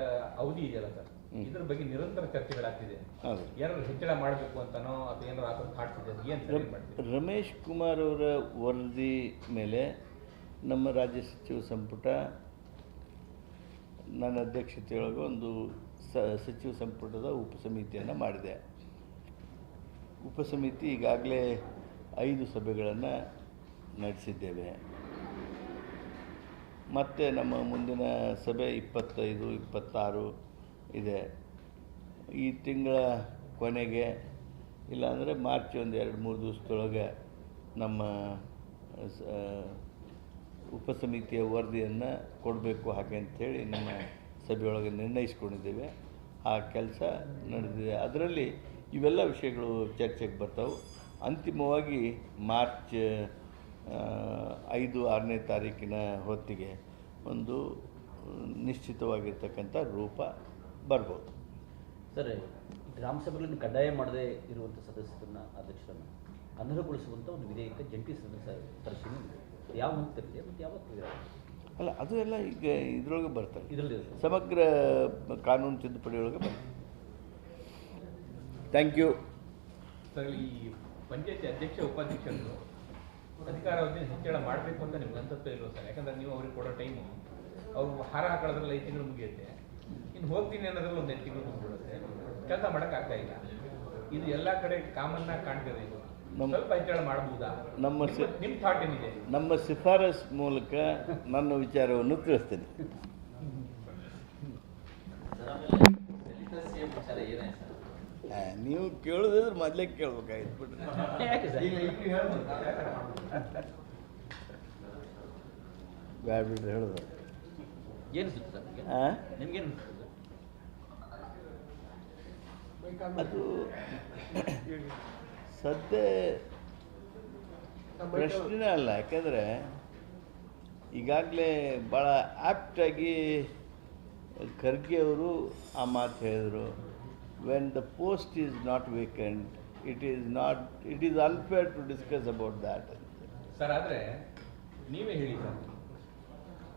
ಅವಧಿ ಇದೆಯಲ್ಲ ಸರ್, ಇದ್ರ ಬಗ್ಗೆ ನಿರಂತರ ಚರ್ಚೆಗಳಾಗ್ತಿದೆ. ಹೌದು. ಏನಾದ್ರು ಹೆಚ್ಚಳ ಮಾಡಬೇಕು ಅಂತನೋ ಅಥವಾ ಏನಾದ್ರು ಆ ಥರ ಥಾಟ್ಸ್ ಇದೆ? ಏನು ಮಾಡ್ತೀವಿ? ರಮೇಶ್ ಕುಮಾರ್ ಅವರ ವರದಿ ಮೇಲೆ ನಮ್ಮ ರಾಜ್ಯ ಸಚಿವ ಸಂಪುಟ ನನ್ನ ಅಧ್ಯಕ್ಷತೆಯೊಳಗೆ ಒಂದು ಸಚಿವ ಸಂಪುಟದ ಉಪಸಮಿತಿಯನ್ನು ಮಾಡಿದೆ. ಉಪಸಮಿತಿ ಈಗಾಗಲೇ 5 ಸಭೆಗಳನ್ನು ನಡೆಸಿದ್ದೇವೆ. ಮತ್ತು ನಮ್ಮ ಮುಂದಿನ ಸಭೆ 25, 26 ಇದೆ. ಈ ತಿಂಗಳ ಕೊನೆಗೆ, ಇಲ್ಲಾಂದರೆ ಮಾರ್ಚ್ 1-2-3 ದಿವಸದೊಳಗೆ ನಮ್ಮ ಉಪಸಮಿತಿಯ ವರದಿಯನ್ನು ಕೊಡಬೇಕು ಹಾಗೆ ಅಂಥೇಳಿ ನಮ್ಮ ಸಭೆಯೊಳಗೆ ನಿರ್ಣಯಿಸ್ಕೊಂಡಿದ್ದೇವೆ. ಆ ಕೆಲಸ ನಡೆದಿದೆ. ಅದರಲ್ಲಿ ಇವೆಲ್ಲ ವಿಷಯಗಳು ಚರ್ಚೆಗೆ ಬರ್ತಾವೆ. ಅಂತಿಮವಾಗಿ ಮಾರ್ಚ್ 5-6ನೇ ತಾರೀಕಿನ ಹೊತ್ತಿಗೆ ಒಂದು ನಿಶ್ಚಿತವಾಗಿರ್ತಕ್ಕಂಥ ರೂಪ ಬರ್ಬೋದು. ಸರ್, ಗ್ರಾಮ ಸಭೆಗಳನ್ನು ಕಡ್ಡಾಯ ಮಾಡದೇ ಇರುವಂಥ ಸದಸ್ಯರನ್ನ, ಅಧ್ಯಕ್ಷರನ್ನು ಅನರ್ಹಗೊಳಿಸುವಂಥ ಒಂದು ವಿಧೇಯಕ ಜಂಟಿ ಸದಸ್ಯ ಪರಿಶೀಲನೆ ಯಾವ ಹಂತದಲ್ಲಿದೆ ಮತ್ತು ಯಾವತ್ತು? ಅಲ್ಲ, ಅದು ಎಲ್ಲ ಈಗ ಇದರೊಳಗೆ ಬರ್ತಾರೆ. ಇದರಲ್ಲಿ ಸಮಗ್ರ ಕಾನೂನು ತಿದ್ದುಪಡಿಯೊಳಗೆ ಬರ್ತದೆ. Thank you. ಸರ್, ಈ ಪಂಚಾಯತಿ ಅಧ್ಯಕ್ಷ ಉಪಾಧ್ಯಕ್ಷರು ಅಧಿಕಾರಾವಧಿ ಹೆಚ್ಚಳ ಮಾಡಬೇಕು ಅಂತ ನಿಮ್ಗೆ ಅನ್ಸುತ್ತೆ ಇಲ್ವ ಸರ್? ಯಾಕಂದ್ರೆ ನೀವು ಅವ್ರಿಗೆ ಕೊಡೋ ಟೈಮು, ಅವ್ರು ಹಾರ ಹಾಕೊಳ್ಳೋದ್ರಲ್ಲಿ 5 ತಿಂಗಳು ಮುಗಿಯುತ್ತೆ. ಇನ್ನು ಹೋಗ್ತೀನಿ ಅನ್ನೋದ್ರಲ್ಲಿ ಒಂದು 8 ತಿಂಗಳು ಮುಗಿಬಿಡುತ್ತೆ. ಕೆಲಸ ಮಾಡೋಕ್ಕಾಗ್ತಾ ಇಲ್ಲ. ಇದು ಎಲ್ಲ ಕಡೆ ಕಾಮನ್ನಾಗಿ ಕಾಣ್ತದೆ. ಇದು ಸ್ವಲ್ಪ ಹೆಚ್ಚಳ ಮಾಡಬಹುದಾ? ನಿಮ್ಮ ಥಾಟ್ ಏನಿದೆ? ನಮ್ಮ ಶಿಫಾರಸ್ ಮೂಲಕ ನನ್ನ ವಿಚಾರವನ್ನು ತಿಳಿಸ್ತೇನೆ. ದಲಿತ CM ವಿಚಾರ ಏನಾಯ್ತು ಸರ್? ನೀವು ಕೇಳೋದಿದ್ರೆ ಮೊದಲೇ ಕೇಳ್ಬೇಕಾಗಿತ್ತು ಬಿಟ್ರೆ ಯಾಕೆ ಸರ್ ಬ್ಯಾಡ ಬಿಡ್ರಿ ಹೇಳೋದು ಏನು ಅನಿಸುತ್ತೆ ಸರ್ ನಿಮಗೆ ಹಾಂ ನಿಮ್ಗೇನು ಅನಿಸುತ್ತೆ ಸರ್ ಅದು ಸದ್ಯ ಪ್ರಶ್ನೆ ಅಲ್ಲ, ಯಾಕೆಂದರೆ ಈಗಾಗಲೇ ಭಾಳ ಆ್ಯಪ್ಟಾಗಿ ಖರ್ಗೆ ಅವರು ಆ ಮಾತು ಹೇಳಿದರು. When the post is not vacant it is unfair to discuss about that ಅಂತ. ಸರ್ ಆದರೆ ನೀವೇ ಹೇಳಿ ಸರ್,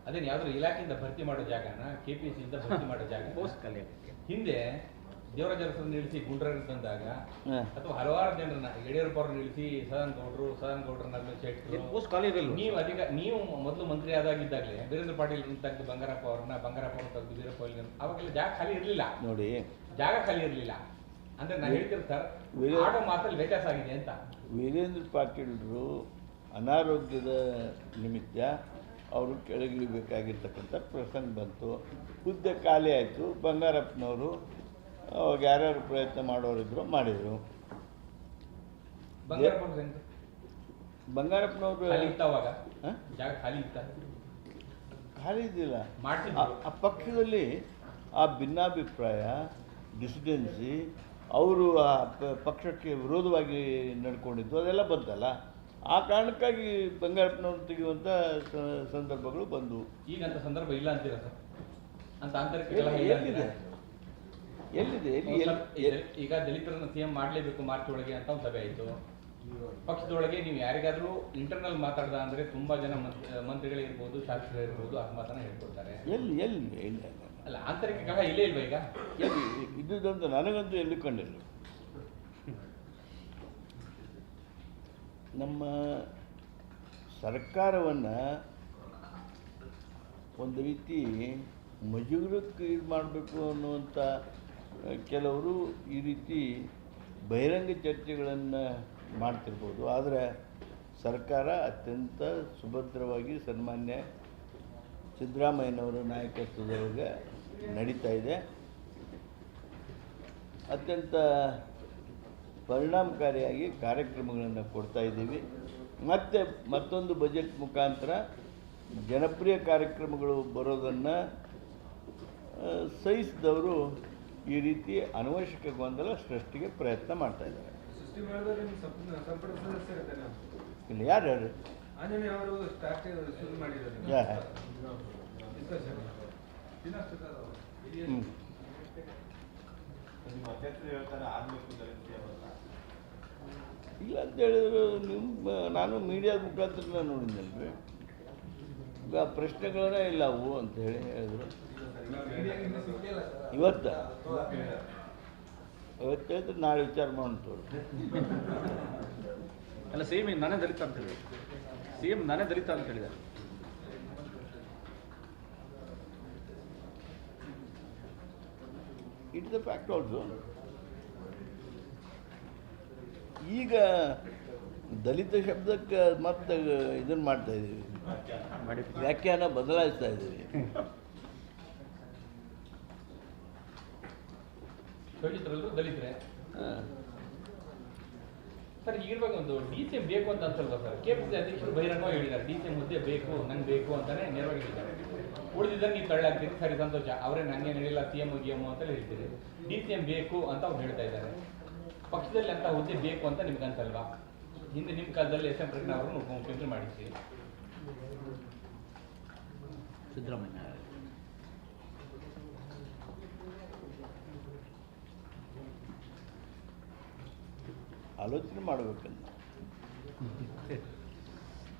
ಅದೇನು ಯಾವ್ದಾದ್ರು ಇಲಾಖೆಯಿಂದ ಭರ್ತಿ ಮಾಡೋ ಜಾಗನ KPSC ಇಂದ ಭರ್ತಿ ಮಾಡೋ ಜಾಗ ಪೋಸ್ಟ್ ಖಾಲಿ ಆಗುತ್ತೆ. ಹಿಂದೆ ದೇವರಾಜ ಅರಸರನ್ನು ನಿಲ್ಲಿಸಿ ಗುಂಡ್ರಲ್ಲಿ ತಂದಾಗ ಹಾಂ. ಅಥವಾ ಹಲವಾರು ಜನರನ್ನ ಯಡಿಯೂರಪ್ಪ ಅವ್ರನ್ನ ನಿಲ್ಲಿಸಿ ಸದಾನಂದ ಗೌಡ್ರನ್ನ ಶೆಟ್ಟರು ಪೋಸ್ಟ್ ಖಾಲಿ ಇರಲಿಲ್ಲ. ನೀವು ಮೊದಲು ಮಂತ್ರಿ ಆದಾಗಿದ್ದಾಗಲೇ ವೀರೇಂದ್ರ ಪಾಟೀಲ್ ತೆಗೆದು ಬಂಗಾರಪ್ಪ ಅವ್ರನ್ನ ತೆಗೆದು ವೀರಪ್ಪ ಅವಾಗೆಲ್ಲ ಜಾಗ ಖಾಲಿ ಇರಲಿಲ್ಲ. ನೋಡಿ, ಜಾಗ ಖಾಲಿ ಇರಲಿಲ್ಲ ಅಂದ್ರೆ ನಾನು ಹೇಳ್ತಿರೋ ಸರ್, ಆಡೋ ಮಾತಲ್ಲಿ ವ್ಯತ್ಯಾಸ ಆಗಿದೆ ಅಂತ. ವೀರೇಂದ್ರ ಪಾಟೀಲರು ಅನಾರೋಗ್ಯದ ನಿಮಿತ್ತ ಅವರು ಕೆಳಗಿಳಿಬೇಕಾಗಿರ್ತಕ್ಕಂಥ ಪ್ರಸಂಗ ಬಂತು. ಹುದ್ದೆ ಖಾಲಿ ಆಯಿತು. ಬಂಗಾರಪ್ಪನವರು ಅವಾಗ ಯಾರ್ಯಾರು ಪ್ರಯತ್ನ ಮಾಡೋರಿದ್ರು ಮಾಡಿದರು. ಬಂಗಾರಪ್ಪನವರು ಖಾಲಿ ಇತ್ತ ಅವಾಗ? ಹಾಂ? ಜಾಗ ಖಾಲಿ ಇತ್ತ? ಖಾಲಿ ಇದ್ದಿಲ್ಲ. ಮಾಡ್ತಿದ್ರು. ಆ ಪಕ್ಷದಲ್ಲಿ ಆ ಭಿನ್ನಾಭಿಪ್ರಾಯ, ಡಿಸಿಡೆನ್ಸಿ, ಅವರು ಆ ಪಕ್ಷಕ್ಕೆ ವಿರೋಧವಾಗಿ ನಡ್ಕೊಂಡಿದ್ದು ಅದೆಲ್ಲ ಬಂತಲ್ಲ. ಆ ಕಾರಣಕ್ಕಾಗಿ ಬಂಗಾರಪ್ಪನವ್ರು ತೆಗೆಯುವಂಥ ಸಂದರ್ಭಗಳು ಬಂದವು. ಈಗಂತ ಸಂದರ್ಭ ಇಲ್ಲ ಅಂತೀರಾ ಸರ್? ಅಂತ ಆಂತರಿಕ ಎಲ್ಲಿದೆ? ಈಗ ದಲಿತರನ್ನ CM ಮಾಡಲೇಬೇಕು ಮಾರ್ಚ್ ಒಳಗೆ ಅಂತ ಒಂದು ಸಭೆ ಆಯಿತು. ಪಕ್ಷದೊಳಗೆ ನೀವು ಯಾರಿಗಾದ್ರೂ ಇಂಟರ್ನಲ್ ಮಾತಾಡ್ದ ಅಂದ್ರೆ ತುಂಬಾ ಜನ ಮಂತ್ರಿಗಳಿರ್ಬೋದು, ಶಾಸಕರಿರ್ಬೋದು ಅಸಮಾಧಾನ ಹೇಳ್ಕೊಡ್ತಾರೆ. ಎಲ್ಲಿ ಅಲ್ಲ, ಆಂತರಿಕ ಕಲಹ ಇಲ್ಲೇ ಇಲ್ವಾ ಈಗ? ಎಲ್ಲಿ ಇದ್ದುದಂತ ನನಗಂತೂ ಎಲ್ಲಿ ಕಂಡಿಲ್ಲ. ನಮ್ಮ ಸರ್ಕಾರವನ್ನು ಒಂದು ರೀತಿ ಮುಜುಗರಕ್ಕೆ ಇದು ಮಾಡಬೇಕು ಅನ್ನುವಂಥ ಕೆಲವರು ಈ ರೀತಿ ಬಹಿರಂಗ ಚರ್ಚೆಗಳನ್ನು ಮಾಡ್ತಿರ್ಬೋದು. ಆದರೆ ಸರ್ಕಾರ ಅತ್ಯಂತ ಸುಭದ್ರವಾಗಿ ಸನ್ಮಾನ್ಯ ಸಿದ್ದರಾಮಯ್ಯನವರ ನಾಯಕತ್ವದೊಳಗೆ ನಡೀತಾ ಇದೆ. ಅತ್ಯಂತ ಪರಿಣಾಮಕಾರಿಯಾಗಿ ಕಾರ್ಯಕ್ರಮಗಳನ್ನು ಕೊಡ್ತಾ ಇದ್ದೀವಿ. ಮತ್ತು ಮತ್ತೊಂದು ಬಜೆಟ್ ಮುಖಾಂತರ ಜನಪ್ರಿಯ ಕಾರ್ಯಕ್ರಮಗಳು ಬರೋದನ್ನು ಸಹಿಸಿದವರು ಈ ರೀತಿ ಅನವಶ್ಯಕ ಗೊಂದಲ ಸೃಷ್ಟಿಗೆ ಪ್ರಯತ್ನ ಮಾಡ್ತಾ ಇದ್ದಾರೆ. ಇಲ್ಲಿ ಯಾರು ಇಲ್ಲ ಅಂತ ಹೇಳಿದ್ರು. ನಾನು ಮೀಡಿಯಾದ ಮುಖಾಂತರ ನೋಡಿದ್ದಲ್ರಿ. ಈಗ ಪ್ರಶ್ನೆಗಳೇ ಇಲ್ಲ ಅವು ಅಂತ ಹೇಳಿದ್ರು. ಇವತ್ತು ಹೇಳಿದ್ರೆ ನಾಳೆ ವಿಚಾರ ಮಾಡ್ತೇವೆ. ಅಲ್ಲ, CM ನಾನೇ ದಲಿತ ಅಂತ ಹೇಳಿದ್ರು. CM ನಾನೇ ದಲಿತ ಅಂತ ಹೇಳಿದ್ದಾರೆ. It's the fact also. ಈಗ ದಲಿತ ಶಬ್ದಕ್ಕೆ ಮತ್ತೆ ಇದನ್ನು ಮಾಡ್ತಾ ಇದ್ದೀವಿ, ವ್ಯಾಖ್ಯಾನ ಬದಲಾಯಿಸ್ತಾ ಇದ್ದೀವಿ. ಶೋಷಿತರಲ್ಲೂ ದಲಿತರೆ ಸರ್. ಈಗಿರುವಾಗ ಒಂದು DCM ಬೇಕು ಅಂತ ಅನ್ಸಲ್ವಾ ಸರ್? KPSC ಅಧ್ಯಕ್ಷರು ಬಹಿರಂಗವಾಗಿ ಹೇಳಿದ್ದಾರೆ DCM ಹುದ್ದೆ ಬೇಕು, ನಂಗೆ ಬೇಕು ಅಂತಾನೆ ನೇರವಾಗಿ ಹೇಳಿದ್ದಾರೆ. ಉಳಿದಿದ್ದನ್ನು ನೀವು ತಳ್ಳಾಗ್ತೀರಿ, ಸರಿ ಸಂತೋಷ, ಅವರೇ ನಂಗೆ ಹೇಳಿಲ್ಲ CM ಅಂತಲೇ ಹೇಳ್ತೀರಿ. DCM ಬೇಕು ಅಂತ ಅವ್ರು ಹೇಳ್ತಾ ಇದ್ದಾರೆ. ಪಕ್ಷದಲ್ಲಿ ಅಂತ ಹುದ್ದೆ ಬೇಕು ಅಂತ ನಿಮ್ಗೆ ಅನ್ಸಲ್ವಾ? ಹಿಂದೆ ನಿಮ್ಮ ಕಾಲದಲ್ಲಿ SM ಕೃಷ್ಣ ಅವರನ್ನು ಮುಖ್ಯಮಂತ್ರಿ ಮಾಡಿಸಿ ಸಿದ್ದರಾಮಯ್ಯ ಆಲೋಚನೆ ಮಾಡಬೇಕಂತ.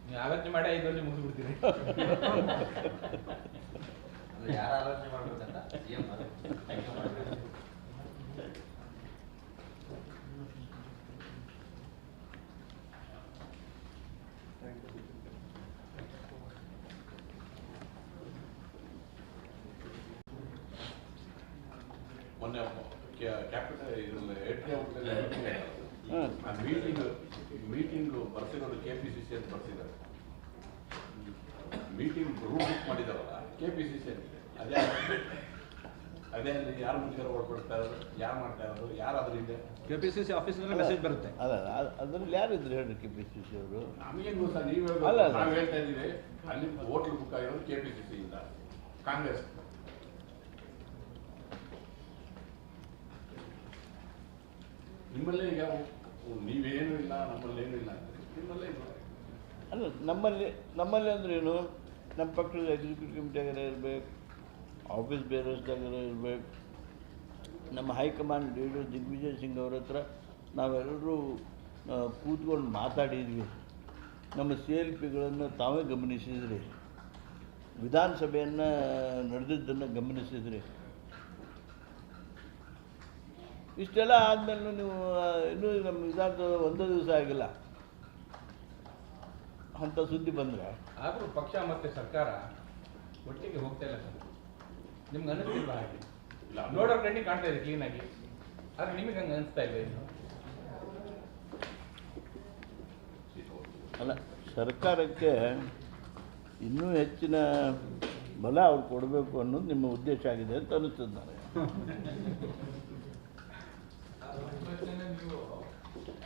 ನೀವು ಆಲೋಚನೆ ಮಾಡಿ 5 ವರ್ಷ ಮುಗಿಸ್ಬಿಡ್ತೀರಿ. ಯಾರು ಆಲೋಚನೆ ಮಾಡ್ಬೇಕಂತ CM ಮೊನ್ನೆ ಕ್ಯಾಪಿಟಲ್ ಇದರಲ್ಲಿ ಏರ್ಪೋರ್ಟ್ನಲ್ಲಿ ಮೀಟಿಂಗ್ ಬರ್ಸಿರೋದು KPCC ಅಂತ ಬರ್ಸಿದ್ದಾರೆ. ಮೀಟಿಂಗ್ ರೂಮ್ ಬುಕ್ ಮಾಡಿದಾರಲ್ಲ KPCC ಅಂತ. ಅದೇ ಅಲ್ಲಿ ಯಾರು ಮುಜುಗರ ಒಳಪಡ್ತಾ ಇರೋದು, ಯಾರು ಮಾಡ್ತಾ ಇರೋದು, ಯಾರು ಅದರಿಂದ KPCC ಆಫೀಸಿಂದ ಮೆಸೇಜ್ ಬರುತ್ತೆ. ಅಲ್ಲ ಅದರಲ್ಲಿ ಯಾರಿದ್ರು ಹೇಳಿ KPCC ಅವರು? ನಮಗೇನು ಗೊತ್ತಾ, ನೀವು ಅಲ್ಲ, ಹೇಳ್ಬೋದು, ಅಲ್ಲ. ನಾವು ಹೇಳ್ತಾ ಇದ್ದೀವಿ ಅಲ್ಲಿ ಹೋಟ್ಲ್ ಬುಕ್ ಆಗಿರೋದು KPCC ಇಂದ, ಕಾಂಗ್ರೆಸ್. ನಿಮ್ಮಲ್ಲೇ ಈಗ ನೀವೇನು ಇಲ್ಲ, ನಮ್ಮಲ್ಲೇನು ಇಲ್ಲ ಅಂದ್ರೆ ನಿಮ್ಮಲ್ಲೇ ಇಲ್ಲ. ಅಲ್ಲ ನಮ್ಮಲ್ಲಿ ಅಂದ್ರೇನು, ನಮ್ಮ ಪಕ್ಷದ ಎಕ್ಸಿಕ್ಯೂಟಿವ್ ಕಮಿಟಿಯಾಗಾರ ಇರಬೇಕು, ಆಫೀಸ್ ಬೇರರ್ಸ್ದಾಗಾರ ಇರಬೇಕು, ನಮ್ಮ ಹೈಕಮಾಂಡ್ ಲೀಡರ್ ದಿಗ್ವಿಜಯ್ ಸಿಂಗ್ ಅವ್ರ ಹತ್ರ ನಾವೆಲ್ಲರೂ ಕೂತ್ಕೊಂಡು ಮಾತಾಡಿದ್ವಿ. ನಮ್ಮ CLPಗಳನ್ನು ತಾವೇ ಗಮನಿಸಿದ್ರಿ, ವಿಧಾನಸಭೆಯನ್ನು ನಡೆದಿದ್ದನ್ನು ಗಮನಿಸಿದ್ರಿ. ಇಷ್ಟೆಲ್ಲ ಆದಮೇಲೆ ನೀವು ಇನ್ನೂ ನಮ್ಮ ವಿಧಾನಸಭೆ ಒಂದೇ ದಿವಸ ಆಗಿಲ್ಲ ಅಂಥ ಸುದ್ದಿ ಬಂದರೆ ಆದರೂ ಪಕ್ಷ ಮತ್ತು ಸರ್ಕಾರ ಒಟ್ಟಿಗೆ ಹೋಗ್ತಾ ಇಲ್ಲ ಸರ್. ನಿಮ್ಗೆ ಅನಿಸ್ತಿಲ್ವಾ ಹಾಗೆ? ಇಲ್ಲ, ನೋಡೋ ಕಣ್ಣಿಗೆ ಕಾಣ್ತಾ ಇದೆ ಕ್ಲೀನಾಗಿ, ಆದ್ರೆ ನಿಮಗೆ ಹಂಗೆ ಅನಿಸ್ತಾ ಇಲ್ಲ ಇನ್ನು? ಅಲ್ಲ, ಸರ್ಕಾರಕ್ಕೆ ಇನ್ನೂ ಹೆಚ್ಚಿನ ಬಲ ಅವ್ರು ಕೊಡಬೇಕು ಅನ್ನೋದು ನಿಮ್ಮ ಉದ್ದೇಶ ಆಗಿದೆ ಅಂತ ಅನಿಸ್ತದೆ ನನಗೆ. ನೀವು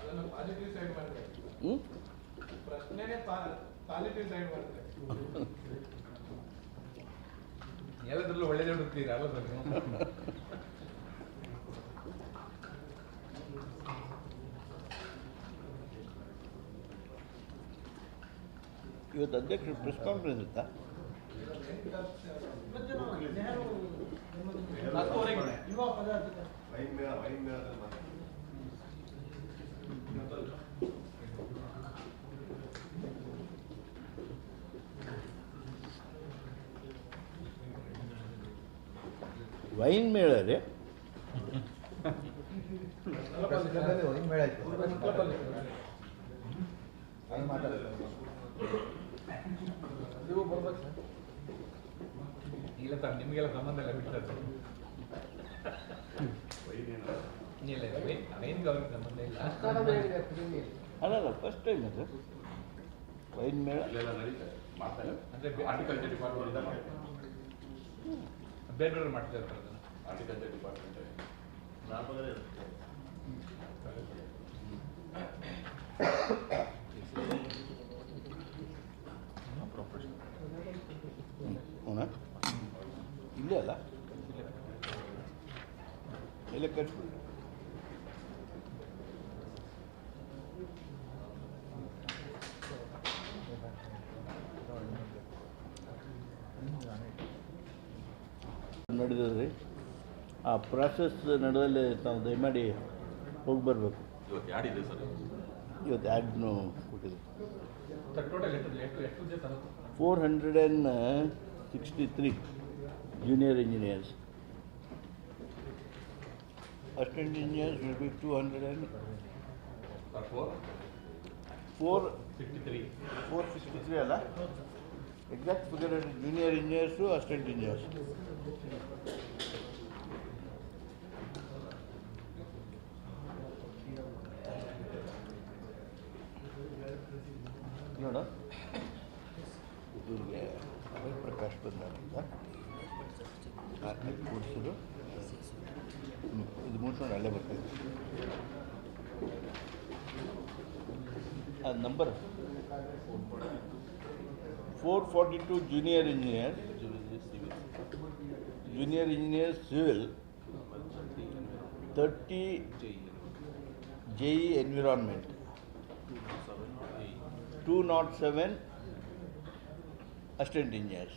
ಅದನ್ನು ಪಾಸಿಟಿವ್ ಸೈಡ್ ಮಾಡಿದ್ರೆ, ಹ್ಞೂ ಪ್ರಶ್ನೆನೇ ಪಾಸಿಟಿವ್ ಸೈಡ್ ಮಾಡಿದ್ರೆ ಎಲ್ಲದರಲ್ಲೂ ಒಳ್ಳೆಯದೇ ಹುಡುಕ್ತೀರಾ ಅಲ್ಲ ಸರ್ ನೀವು? ಇವತ್ತು ಅಧ್ಯಕ್ಷರು ಪ್ರೆಸ್ ಕಾನ್ಫರೆನ್ಸ್ ಇತ್ತಾ? ನೆಹರು ಯುವ ಪದಾಧಿಕಾರಿ ವೈನ್ ಮೇಳ ರೀ? ಇಲ್ಲ ಸರ್, ನಿಮಗೆಲ್ಲ ಸಂಬಂಧ ಇಲ್ಲ ಬಿಡ್ತಾರೆ ಸರ್. ಇಲ್ಲ ವೈನ್ಗೆ ಅವ್ರಿಗೆ ಸಂಬಂಧ ಇಲ್ಲ. ಅಲ್ಲ ಫಸ್ಟ್ ಟೈಮ್ ಅದು ವೈನ್ ಮೇಳ. ಇಲ್ಲೆಲ್ಲ ನಡೀತಾರೆ, ಮಾಡ್ತಾ ಇಲ್ಲ. ಅಂದ್ರೆ ಹಾರ್ಟಿಕಲ್ಚರ್ ಡಿಪಾರ್ಟ್ಮೆಂಟ್ ಇಂದ ಮಾಡ್ತಾರೆ. ಬೇರೆ ಬೇರೆ ಮಾಡ್ತಾರೆ ಸರ್ ಅದನ್ನು. ಹಾರ್ಟಿಕಲ್ಚರ್ ಡಿಪಾರ್ಟ್ಮೆಂಟ್ ಅವನ ಇಲ್ಲೇ ಅಲ್ಲ, ಇಲ್ಲೇ ಕಟ್ಬಿಡಿ. ನಡೆದ್ರಿ ಆ ಪ್ರಾಸೆಸ್ ನಡೆದಲ್ಲಿ ತಾವು ದಯಮಾಡಿ ಹೋಗಿ ಬರಬೇಕು. ಇವತ್ತು ಆಡಿದೆ ಸರ್. ಇವತ್ತು ಆ್ಯಡ್ನು ಕೊಟ್ಟಿದೆ. ಸರ್ ಟೋಟಲ್ ಎಷ್ಟು ಹುದ್ದೆ sir? 463 junior engineers. Assistant engineers will be 463 ಅಲ್ಲ, exact figure junior engineers assistant engineers. ನೋಡ ಇವ್ರಿಗೆ ಪ್ರಕಾಶ್ ಬಂದಾರಂತ ಕೂಡಿಸಿದ್ರು. ಇದು ಮುಗಿಸ್ಕೊಂಡು ಅಲ್ಲೇ ಬರ್ತಾರೆ. ಆ number 442 junior engineers, civil, 30 JE environment, 207 assistant engineers,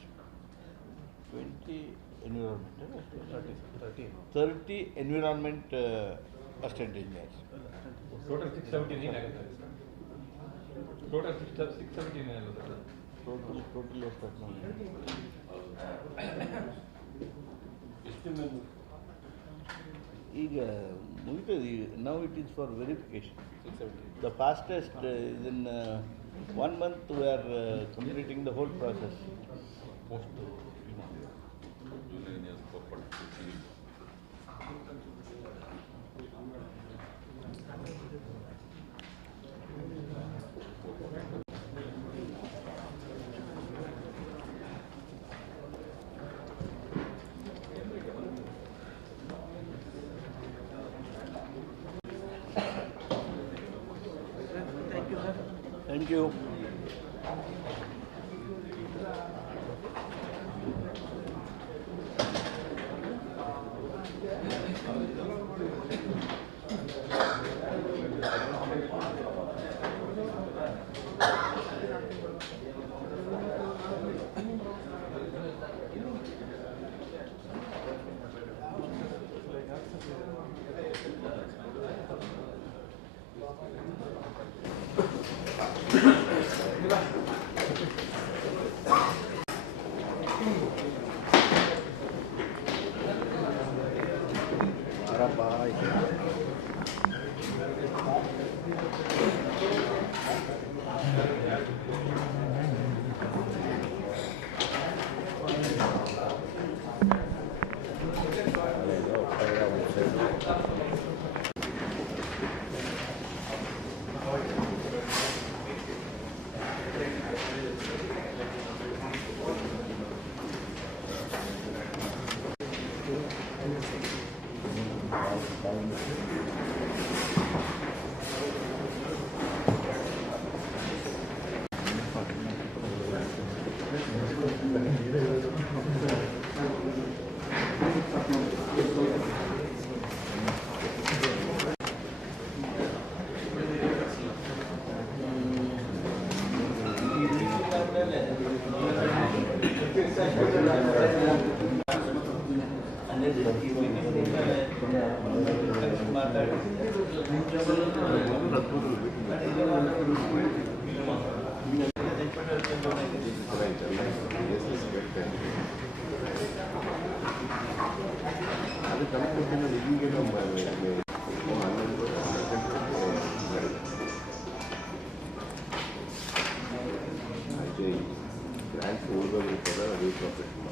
20 environment, 30 environment assistant engineers. Total 679 ಆಗುತ್ತೆ. ಟೋಟಲ್ 679 ಆಗುತ್ತೆ ಸರ್. ಟೋಟಲ್ ಎಷ್ಟು ಈಗ ಮುಗಿತದೆ. Now it is for verification. The fastest is in 1 month we are completing the whole process. Thank you. ಅದು ಕಲ್ಪನೆ ಹೀಗೆ grants ಹೋಗೋದು ಕೂಡ